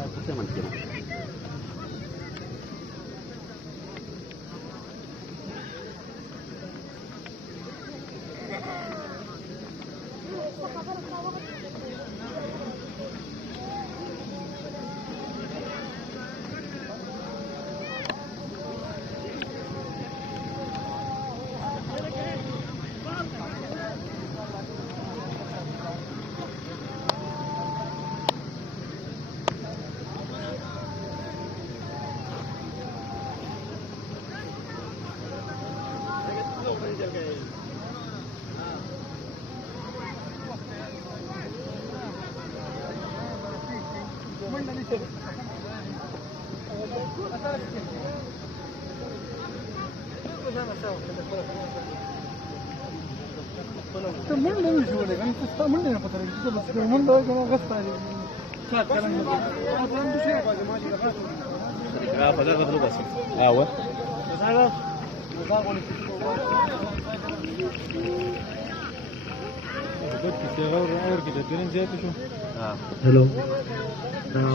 ہیلو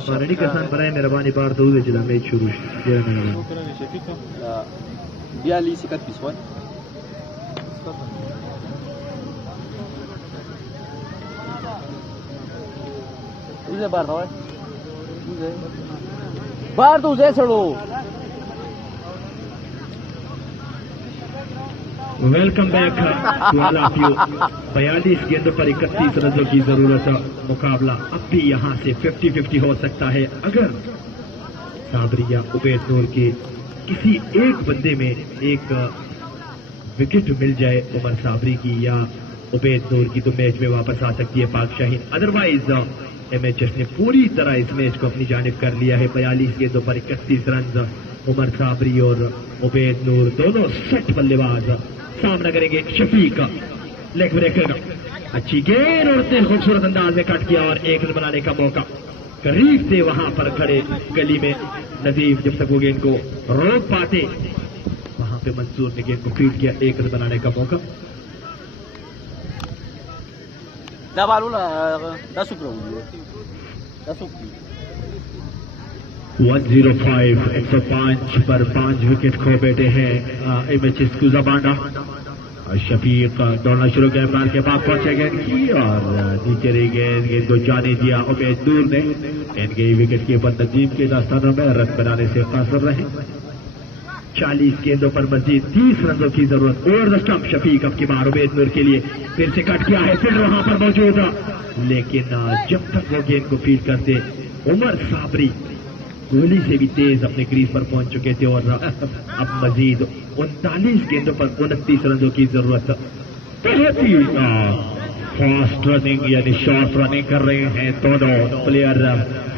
بارنی کسان برائے مہربانی بار دو جلا میچ شروع بیالیس 31 ون باہر تو سڑو welcome back to all of you 42 گیندوں پر 31 رنوں کی ضرورت. مقابلہ اب بھی یہاں سے 50-50 ہو سکتا ہے اگر صابری یا عبید نور کے کسی ایک بندے میں ایک وکٹ مل جائے عمر صابری کی یا عبید نور کی تو میچ میں واپس آ سکتی ہے پاک شاہین. ادروائز ایم ایچ ایس نے پوری طرح اس میچ کو اپنی جانب کر لیا ہے. 42 گیندوں پر 31 رنز. عمر صابری اور عبید نور دونوں سیٹ بلے باز سامنا کریں گے. شفیق لیگ بریکر اچھی گیند اور اتنے خوبصورت انداز میں کٹ کیا اور ایک رن بنانے کا موقع قریب تھے وہاں پر کھڑے گلی میں نظیف. جب تک وہ گیند کو روک پاتے وہاں پہ منصور نے گیند کو فیڈ کیا. ایک رن بنانے کا موقع. 105 105 پر 5 وکٹ کھو بیٹھے ہیں ایم ایچ ایس کوزا بانڈا. शफीक दौड़ना शुरू किया, बार के बाद पहुंचे गेंद की और नीचे रही गेंद को जाने दिया उबैद नूर ने। इनके विकेट कीपर नजीम के दास्तानों में रन बनाने से कासिर रहे। 40 गेंदों पर मजीद 30 रनों की जरूरत। ओवर द स्टंप शफीक अब की बार उबैद नूर के लिए फिर से कट किया है, फिर वहां पर मौजूद, लेकिन जब तक वो गेंद को फील्ड करते उमर साबरी गोली से भी तेज अपने क्रीज पर पहुंच चुके थे और अब मजीद 39 गेंदों पर 29 रनों की जरूरत। बहुत ही फास्ट रनिंग यानी शॉर्ट रनिंग कर रहे हैं दोनों प्लेयर,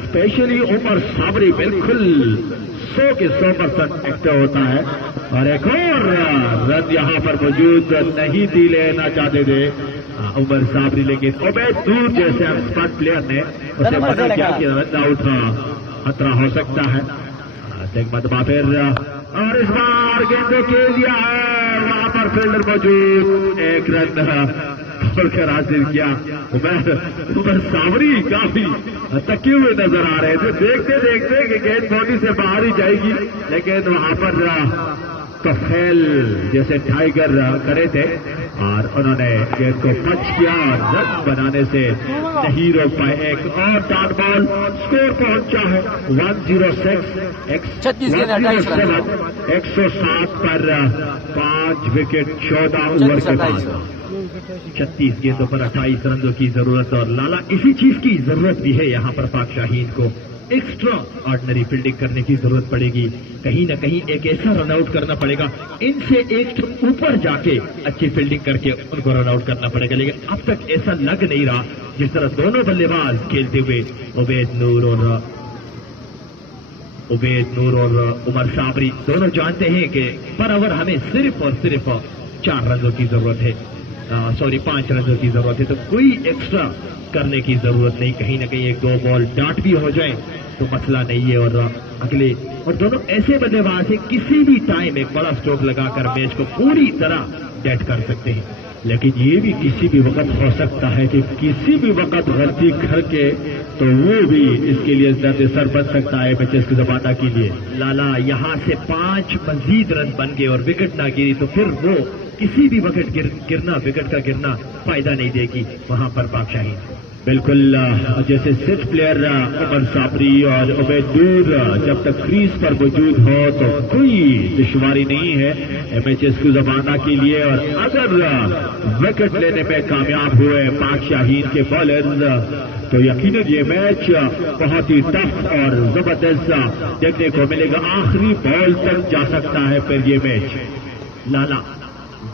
स्पेशली उमर साबरी बिल्कुल 100 के 100% एक्टिव होता है। और एक और रन यहाँ पर मौजूद नहीं थी, लेना चाहते थे उमर साबरी, लेकिन उबैद नूर जैसे एक्सपर्ट प्लेयर ने उसे पता किया कि रन आउट खतरा हो सकता है। एक मरतबा फिर और इस बार गेंद खेल दिया है, वहां पर फील्डर मौजूद, एक रन कर हासिल किया। उमर साबरी काफी थके हुए नजर आ रहे थे, देखते देखते कि गेंद बॉडी से बाहर ही जाएगी, लेकिन वहां पर तो खेल जैसे टाइगर करे थे और उन्होंने गेंद को पंच किया और रन बनाने से नहीं रोक पाए। एक और डॉट बॉल, स्कोर पहुंचा है 107 पर 5 विकेट 14 ओवर के बाद। 36 गेंदों पर 28 रनों की जरूरत और लाला इसी चीज की जरूरत भी है। यहाँ पर पाक शाहीन को एक्स्ट्रा ऑर्डिनरी फील्डिंग करने की जरूरत पड़ेगी, कहीं ना कहीं एक ऐसा रन आउट करना पड़ेगा, इनसे एक ऊपर जाके अच्छी फील्डिंग करके उनको रन आउट करना पड़ेगा। लेकिन अब तक ऐसा लग नहीं रहा, जिस तरह दोनों बल्लेबाज खेलते हुए उबैद नूर और उमर साबरी दोनों जानते हैं कि पर ओवर हमें सिर्फ और सिर्फ 4 रनों की जरूरत है, 5 रनों की जरूरत है, तो कोई एक्स्ट्रा करने की जरूरत नहीं। कहीं ना कहीं 1-2 बॉल डॉट भी हो जाए तो मसला नहीं है। और अगले और दोनों ऐसे बल्लेबाज हैं किसी भी टाइम एक बड़ा स्ट्रोक लगाकर मैच को पूरी तरह डेड कर सकते हैं, लेकिन ये भी किसी भी वक्त हो सकता है कि किसी भी वक्त गलती करके तो वो भी इसके लिए दर्द सर बन सकता है मैचेस की जमाना के लिए। लाला यहाँ से 5 मजीद रन बन गए और विकेट ना गिरी तो फिर वो किसी भी वक्त विकेट का गिरना फायदा नहीं देगी वहां पर पाक शाहीन। बिल्कुल, जैसे सिर्फ प्लेयर उमर साबरी और उबैद नूर जब तक क्रीज पर मौजूद हो तो कोई दुश्वारी नहीं है मैचेस की जमाना के लिए। और अगर विकेट लेने में कामयाब हुए पाक शाहीन के बॉलर्स तो यकीनन ये मैच बहुत ही टफ और जबरदस्त देखने को मिलेगा, आखिरी बॉल तक जा सकता है फिर ये मैच। लाला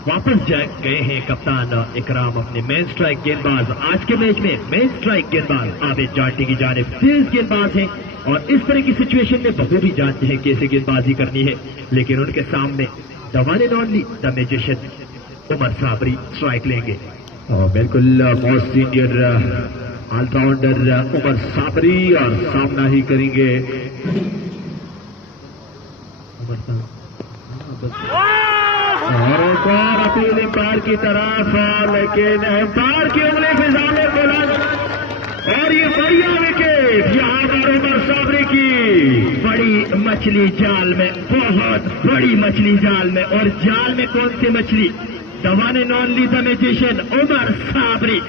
वापस गए हैं कप्तान इकराम अपने मेन स्ट्राइक गेंदबाज। आज के मैच में मेन स्ट्राइक गेंदबाज आबिद जाटी की जानिब तेज गेंदबाज हैं और इस तरह की सिचुएशन में बखूबी जानते हैं कैसे गेंदबाजी करनी है, लेकिन उनके सामने the one and only the magician Umar Sabri strike लेंगे। बिल्कुल, most senior allrounder Umar Sabri और सामना ही करेंगे और एक और अपील एम्पायर की तरफ, लेकिन एम्पायर की उंगली फिजाने बुलंद और ये बढ़िया विकेट यहाँ पर उमर साबरी की। बड़ी मछली जाल में, बहुत बड़ी मछली जाल में, और जाल में कौन सी मछली? The one and only the magician Umar Sabri.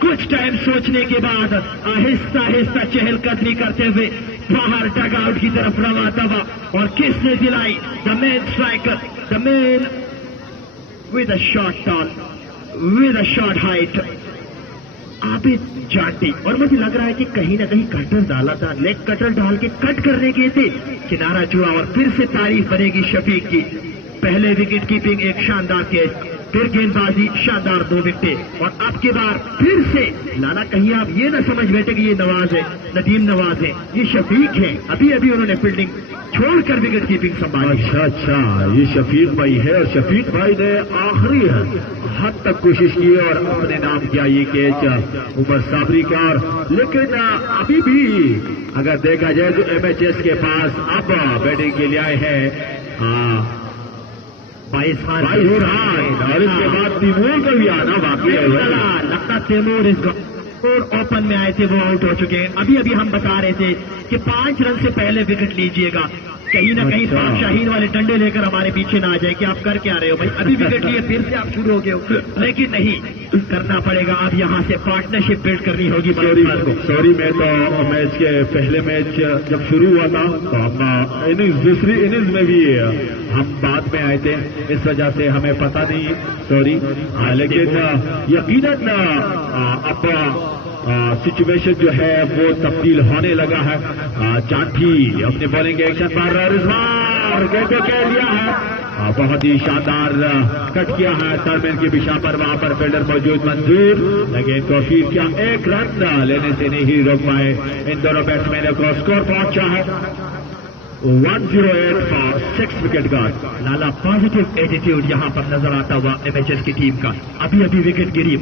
कुछ टाइम सोचने के बाद आहिस्ता आहिस्ता चहलकदमी करते हुए बाहर डग आउट की तरफ रवाना हुआ और किसने दिलाई? The main striker, the main with a short toss, with a short height, Abid Jati. और मुझे लग रहा है कि कहीं ना कहीं कटर डाला था, लेग कटर डाल के कट करने गए थे, किनारा छुआ और फिर से तारीफ बनेगी शफीक की। पहले विकेट कीपिंग एक शानदार कैच, फिर गेंदबाजी शानदार 2 विकेट और अब के बार फिर से लाला कहीं आप ये ना समझ बैठे कि ये नवाज है, नदीम नवाज है, ये शफीक है। अभी अभी उन्होंने फील्डिंग छोड़कर विकेट कीपिंग संभाली। अच्छा, ये शफीक भाई है और शफीक भाई ने आखिरी हद तक कोशिश की और अपने नाम किया ये कैच उमर साबरी का। लेकिन अभी भी अगर देखा जाए तो MHS के पास अब बैटिंग के लिए आए हैं 22 रन और इसके बाद तैमूर का भी आना बाकी है। लगता तैमूर इस और ओपन में आए थे, वो आउट हो चुके हैं। अभी अभी हम बता रहे थे कि 5 रन से पहले विकेट लीजिएगा, کہیں نہ کہیں پاک شاہین والے ڈنڈے لے کر ہمارے پیچھے نہ آ جائے کہ آپ کر کے آ رہے ہو بھائی، ابھی وکٹ لیے پھر سے آپ شروع ہو گئے ہو، لیکن نہیں کرنا پڑے گا، اب یہاں سے پارٹنرشپ بلڈ کرنی ہوگی بلوچستان کو۔ سوری میں تو میچ کے پہلے میچ جب شروع ہوا تھا تو ہم دوسری اننگز میں بھی ہم بعد میں آئے تھے، اس وجہ سے ہمیں پتہ نہیں، سوری، لیکن یقیناً اب سچویشن جو ہے وہ تبدیل ہونے لگا ہے۔ جانٹی اپنے بالنگ ایکشن پر رضوان گیند کو کہہ لیا ہے، بہت ہی شاندار کٹ کیا ہے ٹرمین کی بشا پر، وہاں پر فیلڈر موجود منظور، لیکن کوشش کیا، ایک رن لینے سے نہیں روک پائے ان دونوں بیٹسمینوں کو، اسکور پہنچا ہے 108 for 6 wicket guard. Lala positive attitude یہاں پر نظر آتا ہوا ایم ایچ ایس کی ٹیم کا، ابھی ابھی وکٹ گری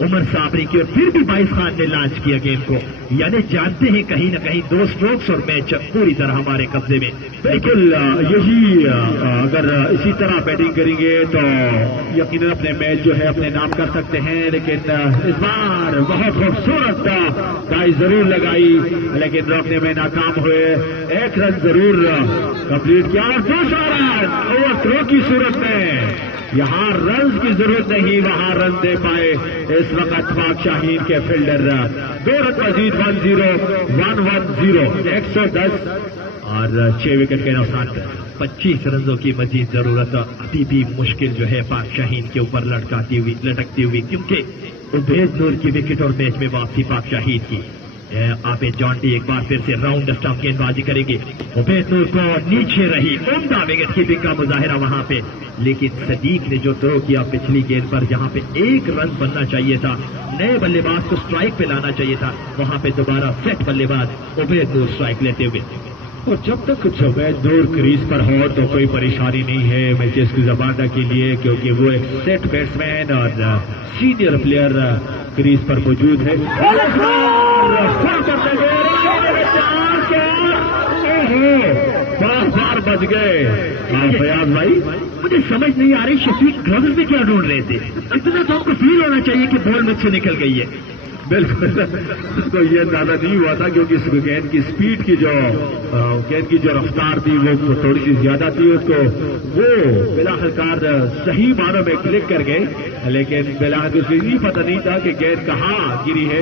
عمر صابری کی، اور پھر بھی باعث خان نے لانچ کیا گیم کو، یعنی جانتے ہیں کہیں نہ کہیں 2 اسٹروکس اور میچ پوری طرح ہمارے قبضے میں۔ بالکل یہی اگر اسی طرح بیٹنگ کریں گے تو یقیناً اپنے میچ جو ہے اپنے نام کر سکتے ہیں، لیکن اس بار بہت خوبصورت ٹرائی ضرور لگائی لیکن روکنے میں ناکام ہوئے، ایک رن ضرور کمپلیٹ کیا، اور دوسرا رن اوور تھرو کی صورت میں، یہاں رنز کی ضرورت نہیں، وہاں رن دے پائے اس وقت پاک شاہین کے فیلڈر، 2 رن مزید 110 110 اور 6 وکٹ کے نقصان پر 25 رنزوں کی مزید ضرورت ابھی بھی مشکل جو ہے پاک شاہین کے اوپر لٹکتی ہوئی، کیونکہ عبید نور کی وکٹ اور میچ میں واپسی پاک شاہین کی۔ عابد جانٹی ایک بار پھر سے راؤنڈ اسٹمپ گیند بازی کریں گے، عبید نور کو نیچے رہی عمدہ وکٹ کیپنگ کا مظاہرہ وہاں پہ، لیکن صدیق نے جو تھرو کیا پچھلی گیند پر جہاں پہ 1 رن بننا چاہیے تھا، نئے بلے باز کو اسٹرائک پہ لانا چاہیے تھا، وہاں پہ دوبارہ سیٹ بلے باز عبید نور اسٹرائک لیتے ہوئے۔ اور جب تک عبید نور کریز پر ہو تو کوئی پریشانی نہیں ہے میچز کی زمانہ کے لیے، کیونکہ وہ ایک سیٹ بیٹسمین اور سینئر پلیئر کریز پر موجود ہے۔ بار بچ گئے فیاض بھائی، مجھے سمجھ نہیں آ رہی شفیق گلوز میں کیا ڈھونڈ رہے تھے، اتنا تو آپ کو فیل ہونا چاہیے کہ بال مجھ سے نکل گئی ہے۔ بالکل اس کو یہ اندازہ نہیں ہوا تھا کیونکہ اس گیند کی اسپیڈ کی گیند کی جو رفتار تھی وہ تھوڑی سی زیادہ تھی، اس کو وہ بلاخر صحیح معنوں میں کلک کر گئے، لیکن بلاخر اس کو یہ پتہ نہیں تھا کہ گیند کہاں گری ہے۔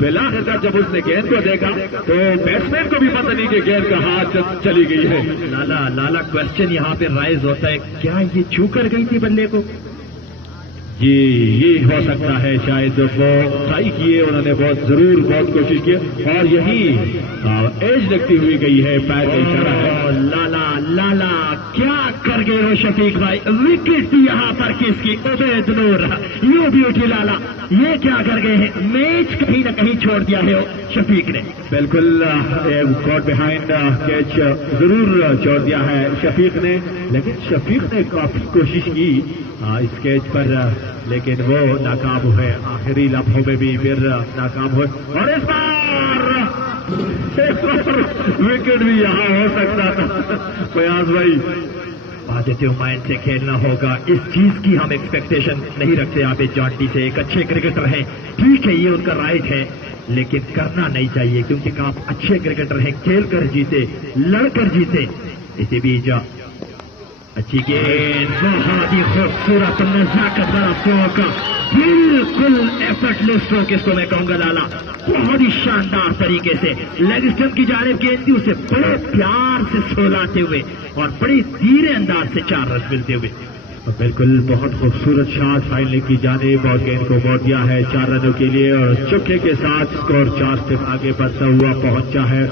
بلاخر جب اس نے گیند کو دیکھا تو بیٹسمین کو بھی پتہ نہیں کہ گیند کہاں چلی گئی ہے۔ لالا کوشچن یہاں پہ رائز ہوتا ہے، کیا یہ چھو کر گئی تھی بندے کو؟ یہ ہو سکتا ہے، شاید وہ ٹرائی کیے انہوں نے، بہت کوشش کی اور یہی ایج لگتی ہوئی گئی ہے، پیر کا اشارہ ہے۔ لالا کیا کر گئے ہو شفیق بھائی، وکٹ بھی یہاں پر کس کی، عبید نور، یو بیوٹی لالا، یہ کیا کر گئے ہیں، میچ کہیں نہ کہیں چھوڑ دیا ہے شفیق نے۔ بالکل کاٹ بیہائنڈ کیچ ضرور چھوڑ دیا ہے شفیق نے، لیکن شفیق نے کافی کوشش کی اس کیچ پر، لیکن وہ ناکام ہوئے، آخری لمحوں میں بھی پھر ناکام ہوئے، اور اس بار وکٹ بھی یہاں ہو سکتا تھا۔ فیاض بھائی پازیٹو مائنڈ سے کھیلنا ہوگا، اس چیز کی ہم ایکسپیکٹیشن نہیں رکھتے عابد جانٹی سے، ایک اچھے کرکٹر ہیں، ٹھیک ہے یہ ان کا رائٹ ہے، لیکن کرنا نہیں چاہیے کیونکہ آپ اچھے کرکٹر ہیں، کھیل کر جیتے، لڑ کر جیتے۔ اسی بیچ اچھی گیند، بہت ہی خوبصورت نزاکت والا اسٹروک، بالکل ایفرٹ لیس اسٹروک اس کو میں کہوں گا لالا، بہت ہی شاندار طریقے سے لیگ اسٹمپ کی جانب گیند تھی، اسے بڑے پیار سے سولاتے ہوئے اور بڑی دھیرے انداز سے 4 رن ملتے ہوئے۔ بالکل بہت خوبصورت شاٹ فائنل کی جانب اور گیند کو موڑ دیا ہے 4 رنوں کے لیے، اور چوکے کے ساتھ اسکور 4 اسٹیپ آگے بڑھتا ہوا پہنچا ہے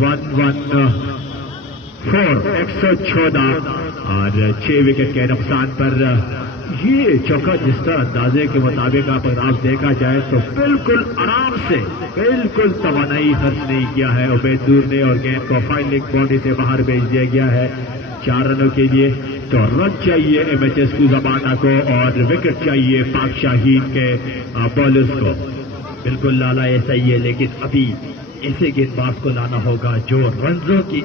114 اور 6 وکٹ کے نقصان پر۔ یہ چوکا جس طرح اندازے کے مطابق اگر آپ دیکھا جائے تو بالکل آرام سے، بالکل توانائی خرچ نہیں کیا ہے عبید نور نے، اور گیند کو فائنلنگ باؤنڈری سے باہر بھیج دیا گیا ہے 4 رنوں کے لیے۔ تو رن چاہیے ایم ایچ ایس کی زمانہ کو اور وکٹ چاہیے پاک شاہین کے بالرز کو۔ بالکل لالا ایسا ہی ہے، لیکن ابھی ایسے گیند باز کو لانا ہوگا جو رنزوں کی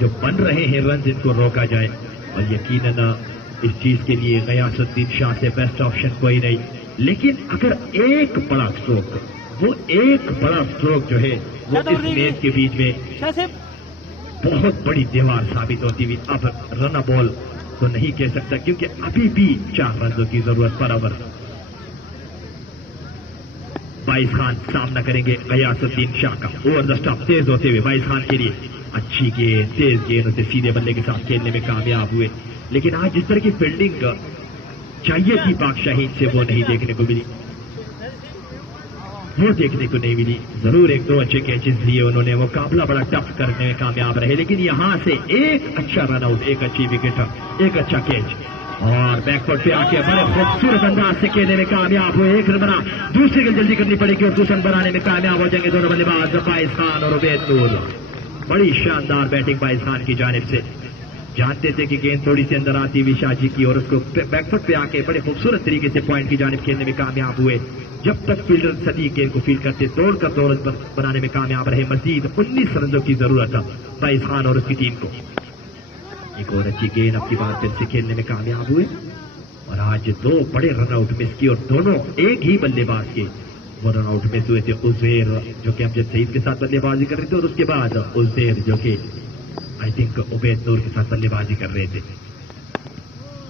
جو بن رہے ہیں رنز، ان کو روکا جائے، اور یقیناً اس چیز کے لیے غیاث الدین شاہ سے بیسٹ آپشن کوئی نہیں، لیکن اگر ایک بڑا اسٹروک جو ہے وہ اس میچ کے بیچ میں बहुत बड़ी दीवार साबित होती हुई। अब रन बॉल तो नहीं कह सकता क्योंकि अभी भी 4 रनों की जरूरत पर ओवर। बाइस खान सामना करेंगे गयासुद्दीन शाह का। ओवर द स्टंप तेज होते हुए बाइस खान के लिए अच्छी गेंद, तेज गेंद उसे सीधे बल्ले के साथ खेलने में कामयाब हुए, लेकिन आज जिस तरह की फील्डिंग चाहिए थी पाक शाहीन से वो नहीं देखने को मिली, वो देखने को नहीं मिली। जरूर 1-2 अच्छे कैचेस लिए उन्होंने, मुकाबला बड़ा टफ करने में कामयाब रहे, लेकिन यहां से एक अच्छा रन आउट, एक अच्छी विकेट, एक अच्छा कैच और बैकफुट पे आके बड़े खूबसूरत अंदाज से खेलने में कामयाब हुए। एक रन बना, दूसरी गेंद जल्दी करनी पड़ेगी और दूसरा बनाने में कामयाब हो जाएंगे दोनों बल्लेबाज बाइस खान और उबैद नूर। बड़ी शानदार बैटिंग बाइस खान की जानिब से। जानते थे कि गेंद थोड़ी सी अंदर आती हुई शाजी की और उसको बैकफुट पे आके बड़े खूबसूरत तरीके से पॉइंट की जानिब खेलने में कामयाब हुए। जब तक फील्डर सदी गेंद को फील्ड करते तोड़कर 2 रन बनाने में कामयाब रहे। मजीद 19 रनों की जरूरत है बाइस खान और उसकी टीम को। एक और अच्छी गेंद अपनी बात फिर से खेलने में कामयाब हुए और आज 2 बड़े रन आउट मिस किए और दोनों एक ही बल्लेबाज के वो रन आउट मिस हुए थे। उज़ैर जो कि अमजद सईद के साथ बल्लेबाजी कर रहे थे और उसके बाद उज़ैर जो कि आई थिंक उबैद नूर के साथ बल्लेबाजी कर रहे थे।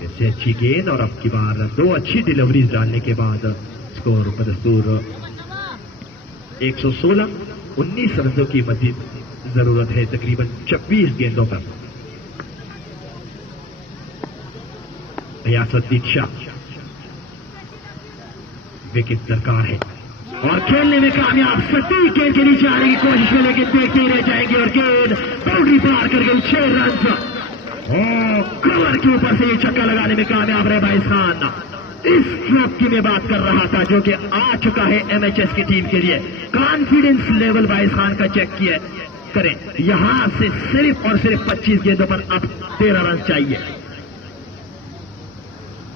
इससे अच्छी गेंद और अब की बार 2 अच्छी डिलीवरीज डालने के बाद स्कोर बदस्तूर 116। 19 रनों की मजीद जरूरत है तकरीबन 26 गेंदों पर। गयासुद्दीन शाह विकेट दरकार है और खेलने में कामयाब। सटीक गेंद के नीचे आने की कोशिश में, लेकिन देखते ही रह जाएंगे और गेंद बाउंड्री पार कर गई। 6 रन कवर के ऊपर से ये छक्का लगाने में कामयाब रहे बाइस खान। इस स्ट्रोक की मैं बात कर रहा था जो कि आ चुका है एमएचएस की टीम के लिए। कॉन्फिडेंस लेवल बाइस खान का चेक किया करें। यहां से सिर्फ और सिर्फ 25 गेंदों पर अब 13 रन चाहिए।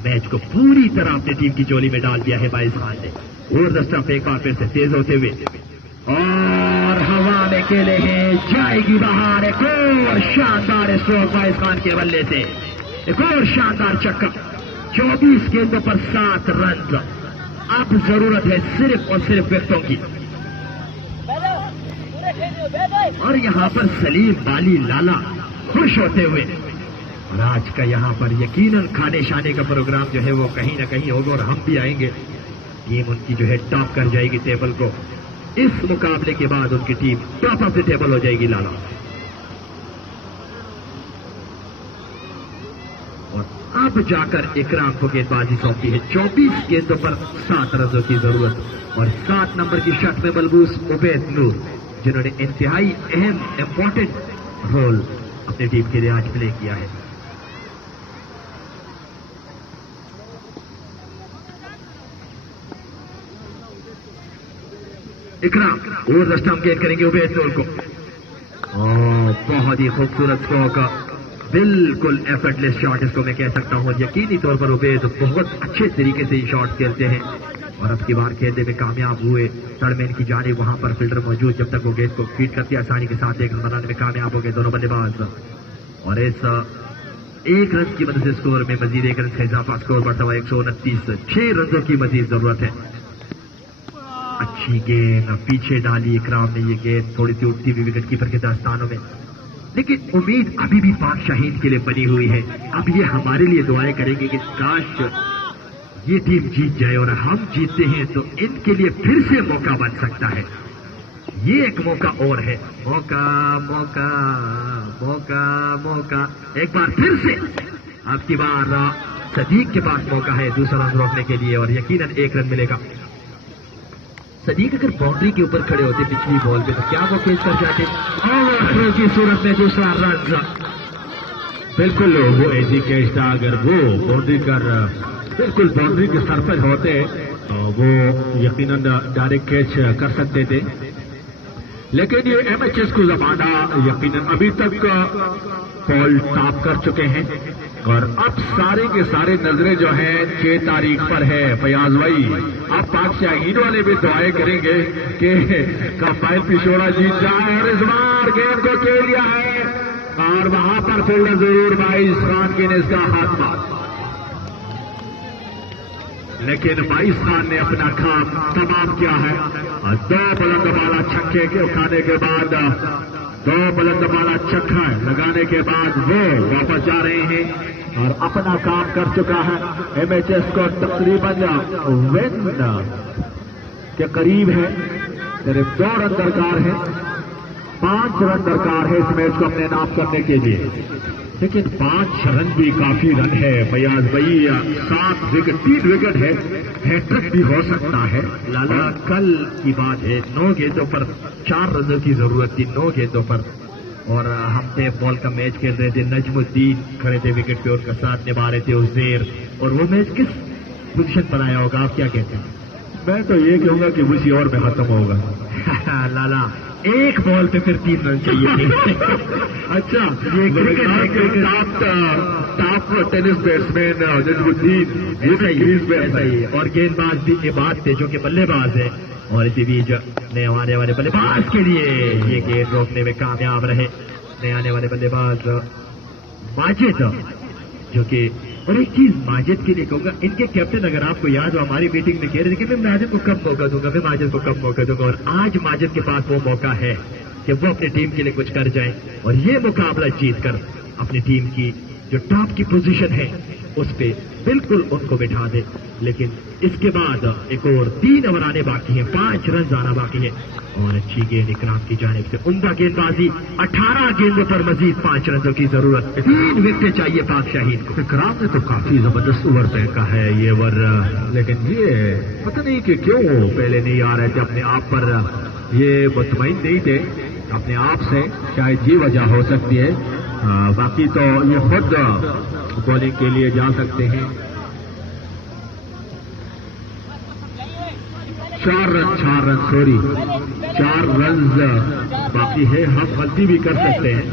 मैच को पूरी तरह अपनी टीम की झोली में डाल दिया है बाइस खान ने। और द स्टंप एक बार फिर से तेज होते हुए और हवा में खेले हैं, जाएगी बाहर। एक और शानदार स्ट्रोक बाइस खान के बल्ले से, एक और शानदार छक्का। 24 गेंदों पर 7 रन। अब जरूरत है सिर्फ और सिर्फ विकेटों की। और यहां पर सलीम बाली लाला खुश होते हुए, और आज का यहां पर यकीनन खाने शाने का प्रोग्राम जो है वो कहीं ना कहीं होगा और हम भी आएंगे। टीम उनकी जो है टॉप कर जाएगी टेबल को। इस मुकाबले के बाद उनकी team top of the table हो जाएगी लाला। और अब जाकर इकराम को गेंदबाजी सौंपी है। 24 गेंदों पर 7 रनों की जरूरत और 7 नंबर की शर्ट में मलबूस उबैद नूर, जिन्होंने इंतहाई अहम इंपॉर्टेंट रोल अपनी टीम के लिए आज प्ले किया है। इकराम और स्टंप गेंद करेंगे उबैद नूर को। बहुत ही खूबसूरत स्ट्रोक, बिल्कुल एफर्टलेस शॉट इसको मैं कह सकता हूं। यकीनी तौर पर उबैद बहुत अच्छे तरीके से शॉट खेलते हैं और अब की बार खेलने में कामयाब हुए। टर्मेन की जानिब वहां पर फील्डर मौजूद, जब तक वो गेंद को फीड करती आसानी के साथ 1 रन बनाने में कामयाब हो गए दोनों बल्लेबाज। और इस 1 रन की मदद से स्कोर में मजीद 1 रन का इजाफा, स्कोर बढ़ता हुआ 129। 6 रनों की मजीद जरूरत है। अच्छी गेंद पीछे डाली इकराम ने, ये गेंद थोड़ी सी उठती हुई विकेट कीपर के दस्तानों में, लेकिन उम्मीद अभी भी पाक शाहीन के लिए बनी हुई है। अब ये हमारे लिए दुआएं करेंगे कि काश ये टीम जीत जाए और हम जीतते हैं तो इनके लिए फिर से मौका बन सकता है। ये एक मौका और है, मौका मौका मौका मौका। एक बार फिर से अब की बार सदीक के पास मौका है दूसरा रन रोकने के लिए और यकीनन 1 रन मिलेगा। सदीक अगर बाउंड्री के ऊपर खड़े होते पिछली बॉल पे तो क्या वो केस कर जाते और की सूरत में दूसरा रन। बिल्कुल वो ऐसी कैच था, अगर वो बाउंड्री कर बिल्कुल बाउंड्री के सर पर होते वो यकीनन डायरेक्ट कैच कर सकते थे, लेकिन ये एमएचएस को जमाना यकीनन अभी तक बॉल टॉप कर चुके हैं और अब सारे के सारे नजरें जो है 6 तारीख पर है फयाज भाई। अब पाक शाहीन वाले भी दुआएं करेंगे कि कंबाइन पिछोड़ा जीत जाए और इस बार गेंद को खेल लिया है और वहां पर फील्डर जरूर बाइस खान की ने इसका हाथ मार, लेकिन बाइस खान ने अपना काम तमाम किया है और 2 बुलंद बाला छक्के के उठाने के बाद दो बुलंदबाना छक्का लगाने के बाद वो वापस जा रहे हैं और अपना काम कर चुका है। एमएचएस को तकरीबन विन के करीब है, सिर्फ 2 रन दरकार है, 5 रन दरकार है इस मैच को अपने नाम करने के लिए। लेकिन 5 रन भी काफी रन है फयाज भाई, 7 विकेट 3 विकेट है, हैट्रिक भी हो सकता है। लाला कल की बात है, 9 गेंदों पर 4 रनों की जरूरत थी, 9 गेंदों पर, और हम थे बॉल का मैच खेल रहे थे। नजमुद्दीन खड़े थे विकेट पे, उनका साथ निभा रहे थे उज़ैर, और वो मैच किस पोजीशन पर आया होगा, आप क्या कहते हैं? मैं तो ये कहूंगा कि उसी ओवर में खत्म होगा। लाला एक बॉल पे फिर 3 रन चाहिए थे। अच्छा, ये टॉप टेनिस बैट्समैन नजमुद्दीन ये ऐसा ही, और गेंदबाज भी इबाद थे जो कि बल्लेबाज है, और इसी बीच नए आने वाले बल्लेबाज के लिए ये गेंद रोकने में कामयाब रहे नए आने वाले बल्लेबाज माजिद, जो कि, और एक चीज माजिद के लिए कहूंगा, इनके कैप्टन अगर आपको याद हो हमारी मीटिंग में कह रहे थे कि मैं माजिद को कब मौका दूंगा, मैं माजिद को कब मौका दूंगा, और आज माजिद के पास वो मौका है कि वो अपनी टीम के लिए कुछ कर जाए और ये मुकाबला जीत कर अपनी टीम की जो टॉप की पोजीशन है उस पे बिल्कुल उनको बिठा दे। लेकिन इसके बाद एक और 3 ओवर आने बाकी हैं, 5 रन आना बाकी है, और अच्छी गेंद इकराम की जानिब से, उम्दा गेंदबाजी, 18 गेंदों पर मजीद 5 रनों की जरूरत, 3 विकेट चाहिए पाक शाहीन को। इकराम ने तो काफी जबरदस्त ओवर फेंका है ये ओवर, लेकिन ये पता नहीं कि क्यों पहले नहीं आ रहे थे अपने आप पर, ये मुतमईन नहीं थे अपने आप से, शायद ये वजह हो सकती है। बाकी तो ये खुद बॉलिंग के लिए जा सकते हैं। 4 रन सॉरी 4 रन बाकी है, हम गलती भी कर सकते हैं,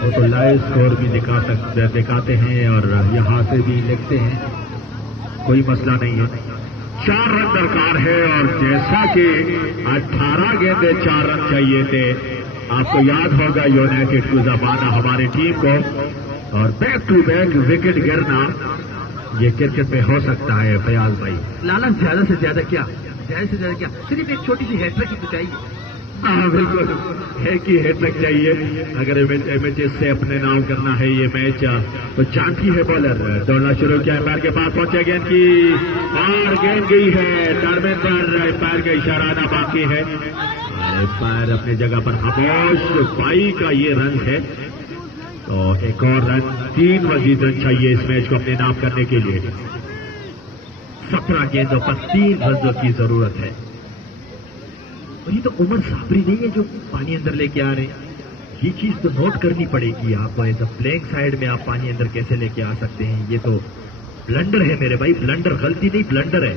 वो तो लाइव स्कोर भी दिखाते हैं और यहाँ से भी लिखते हैं, कोई मसला नहीं है। 4 रन दरकार है, और जैसा कि 18 गेंदे 4 रन चाहिए थे, आपको याद होगा यूनाइटेड को जमाना हमारी टीम को, और बैक टू बैक विकेट गिरना ये क्रिकेट में हो सकता है फयाज भाई। लाला ज्यादा से ज्यादा क्या, सिर्फ एक छोटी सी हैट्रिक ही तो चाहिए। हाँ बिल्कुल, एक ही हैट्रिक चाहिए अगर एमएचएस से अपने नाम करना है ये मैच। तो जानती है बॉलर दौड़ना शुरू किया, एम्पायर के पास पहुंचे गेंद की, और गेंद गई है टर्मिन पर, एम्पायर का इशारा आना बाकी है, एम्पायर अपनी जगह पर खामोश। 22 का ये रन है, तो एक और रन, 3 मजीद रन चाहिए इस मैच को अपने नाम करने के लिए। 17 गेंदों पर 3 रनों की जरूरत है, और ये तो उमर साबरी नहीं है जो पानी अंदर लेके आ रहे हैं, ये चीज तो नोट करनी पड़ेगी आपको। एज अ प्लेइंग साइड में आप पानी अंदर कैसे लेके आ सकते हैं, ये तो ब्लंडर है मेरे भाई, ब्लंडर, गलती नहीं ब्लंडर है।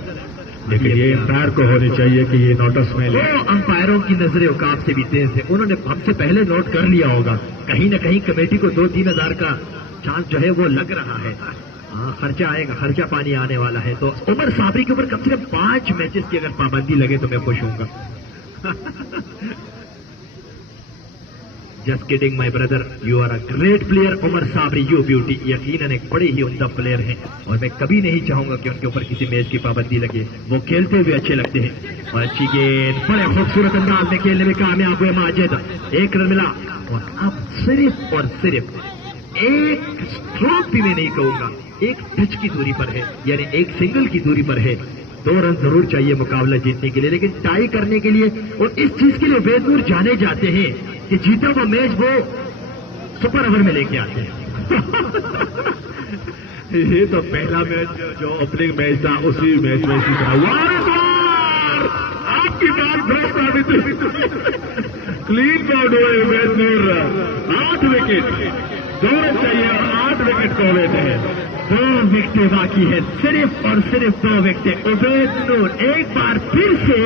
लेकिन ये एम्पायर को होनी चाहिए कि ये नोटिस में ले। अंपायरों की नजरें औकात से भी तेज है, उन्होंने हमसे पहले नोट कर लिया होगा, कहीं ना कहीं कमेटी को 2-3 हजार का चांस जो है वो लग रहा है। खर्चा आएगा, खर्चा पानी आने वाला है, तो उमर साबरी के ऊपर कम से कम 5 मैचेस की अगर पाबंदी लगे तो मैं खुश होऊंगा। Just kidding my brother, you are a great player Umar Sabri, you beauty, यकीनन एक बड़े ही उम्दा प्लेयर हैं, और मैं कभी नहीं चाहूंगा कि उनके ऊपर किसी मैच की पाबंदी लगे, वो खेलते हुए अच्छे लगते हैं। और अच्छी गेंद, बड़े खूबसूरत अंदाज में खेलने में कामयाब हुए माजिद, 1 रन मिला, और अब सिर्फ और सिर्फ एक स्ट्रोक भी मैं नहीं कहूंगा, 1 टच की दूरी पर है, यानी 1 सिंगल की दूरी पर है। 2 रन जरूर चाहिए मुकाबला जीतने के लिए, लेकिन टाई करने के लिए, और इस चीज के लिए वे दूर जाने जाते हैं कि जीता हुआ मैच वो सुपर ओवर में लेके आते हैं। ये तो पहला मैच जो ओपनिंग मैच था, उसी मैच में इसी तरह आपकी बात दुरुस्त साबित हुई। क्लीन बाउंड हुए मैच नूर, 8 विकेट, 2 रन चाहिए और 8 विकेट खो लेते हैं। 2 विकेटें बाकी है, सिर्फ और सिर्फ 2 विकेटें। उबैद नूर एक बार फिर से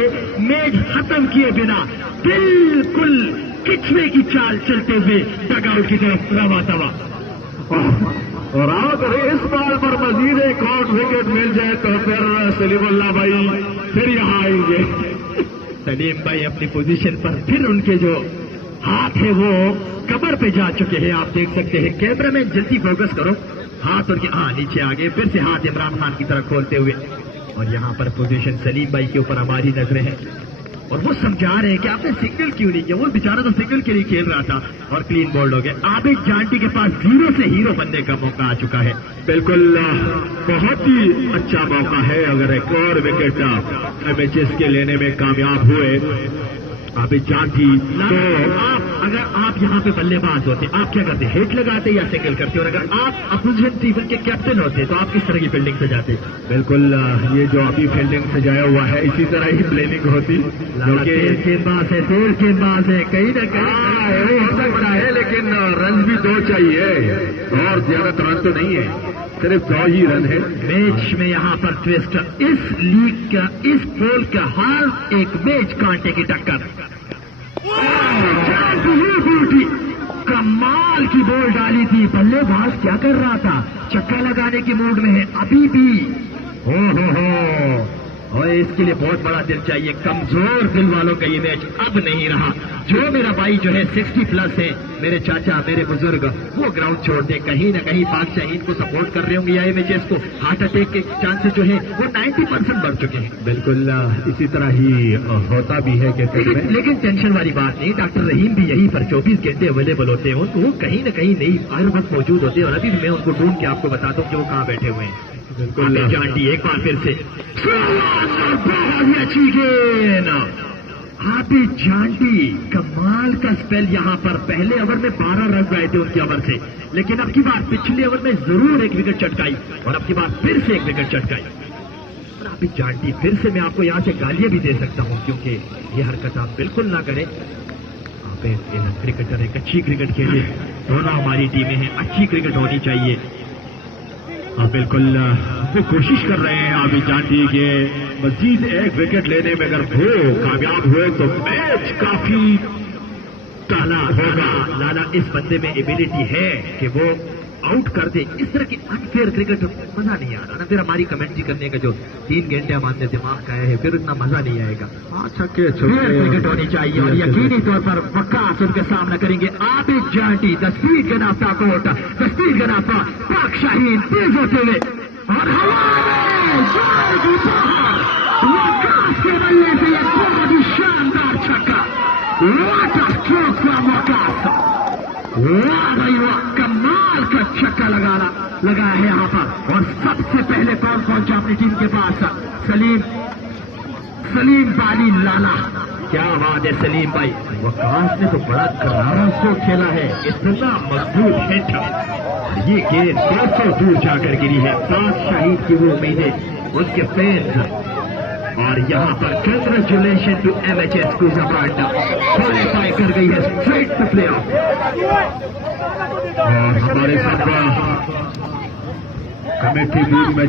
मैच खत्म किए बिना बिल्कुल किचवे की चाल चलते हुए डगआउट की तरफ रवा दवा। और अगर इस बॉल पर मजीद एक और विकेट मिल जाए तो फिर सलीमुल्लाह भाई फिर यहाँ आएंगे। सलीम भाई अपनी पोजीशन पर, फिर उनके जो हाथ है वो कमर पे जा चुके हैं, आप देख सकते हैं। कैमरा में जल्दी फोकस करो, हाथ उनके नीचे आ गए, फिर से हाथ इमरान खान की तरफ खोलते हुए, और यहाँ पर पोजीशन सलीम भाई के ऊपर हमारी नजरें हैं। और वो समझा रहे हैं कि आपने सिंगल क्यों नहीं किया। वो बेचारा तो सिंगल के लिए खेल रहा था और क्लीन बोल्ड हो गया। आबिद जांटी के पास 0 से हीरो बनने का मौका आ चुका है। बिल्कुल बहुत ही अच्छा मौका है। अगर एक और विकेट MHS के लेने में कामयाब हुए आबिद जांटी तो अगर आप यहाँ पे बल्लेबाज होते आप क्या करते, हिट लगाते या सिंगल करते? और अगर आप अपोजिशन टीम के कैप्टन होते तो आप किस तरह की फील्डिंग सजाते? बिल्कुल ये जो अभी फील्डिंग सजाया हुआ है इसी तरह ही प्लेनिंग होती, तेज गेंदबाज है, तेज गेंदबाज है, कहीं ना कहीं हो सकता है, लेकिन रन भी 2 चाहिए और ज्यादा रन तो नहीं है, सिर्फ 2 ही रन है। मैच में यहाँ पर ट्विस्ट, इस लीग का, इस पोल का हर एक मैच कांटे की टक्कर। कमाल की बॉल डाली थी, बल्लेबाज क्या कर रहा था, चक्का लगाने के मूड में है अभी भी। हो और इसके लिए बहुत बड़ा दिल चाहिए, कमजोर दिल वालों का ये मैच अब नहीं रहा। जो मेरा भाई जो है 60+ है, मेरे चाचा, मेरे बुजुर्ग, वो ग्राउंड छोड़ दे, कहीं ना कहीं पाक शाहीन को सपोर्ट कर रहे होंगे या MHS को। हार्ट अटैक के चांसेस जो है वो 90% बढ़ चुके हैं। बिल्कुल इसी तरह ही होता भी है कहते लेकिन टेंशन वाली बात नहीं, डॉक्टर रहीम भी यहीं पर 24 घंटे अवेलेबल होते हैं, वो कहीं ना कहीं नहीं हर वक्त मौजूद होते हैं। और अभी मैं उनको ढूंढ के आपको बताता हूँ कि वो कहाँ बैठे हुए हैं। बिल्कुल जांटी एक बार फिर से बहुत अच्छी गेंद, आबिद जांटी कमाल का स्पेल यहाँ पर। पहले ओवर में 12 रन आए थे उनके ओवर से, लेकिन अब की बार पिछले ओवर में जरूर एक विकेट चटकाई और अब की बार फिर से एक विकेट चटकाई। और आबिद जांटी फिर से मैं आपको यहाँ से गालियां भी दे सकता हूँ, क्योंकि ये हरकत आप बिल्कुल ना करें। आप क्रिकेटर है, अच्छी क्रिकेट खेले, दोनों हमारी टीमें हैं, अच्छी क्रिकेट होनी चाहिए। बिल्कुल वो कोशिश कर रहे हैं आबिद जांटी के मजीद एक विकेट लेने में, अगर वो कामयाब हुए तो मैच काफी ताला होगा। लाला इस बंदे में एबिलिटी है कि वो आउट कर दे। इस तरह की अनफेयर क्रिकेट मजा नहीं आ रहा ना, फिर हमारी कमेंट्री करने का जो 3 घंटे हमारे दिमाग का है फिर इतना मजा नहीं आएगा। क्रिकेट होनी चाहिए और यकीनी तौर पर वकास उनके सामना करेंगे। Abid Janti the speed gun of court, the speed gun of Pak Shaheen तेज होते हुए और वकास के बल्ले से एक बहुत ही शानदार छक्का। वाटर स्ट्रोक फ्रॉम वकास, वाह भाई वाह, कमाल का छक्का लगा है यहाँ पर। और सबसे पहले कौन पहुंचा अपनी टीम के पास? सलीम बाली लाला। क्या बात है सलीम भाई, वकास ने तो बड़ा करारा स्ट्रोक खेला है, इतना मजबूत हिट। ये गेंद 200 दूर जाकर गिरी है। पाक शाहीन की वो उम्मीदें, उसके फैंस, और यहाँ पर कंग्रेचुलेशन टू MHS को जबरदस्त क्वालिफाई कर गई है स्ट्रेट टू प्ले ऑफ। और हमारे साथ कमेटी टीम में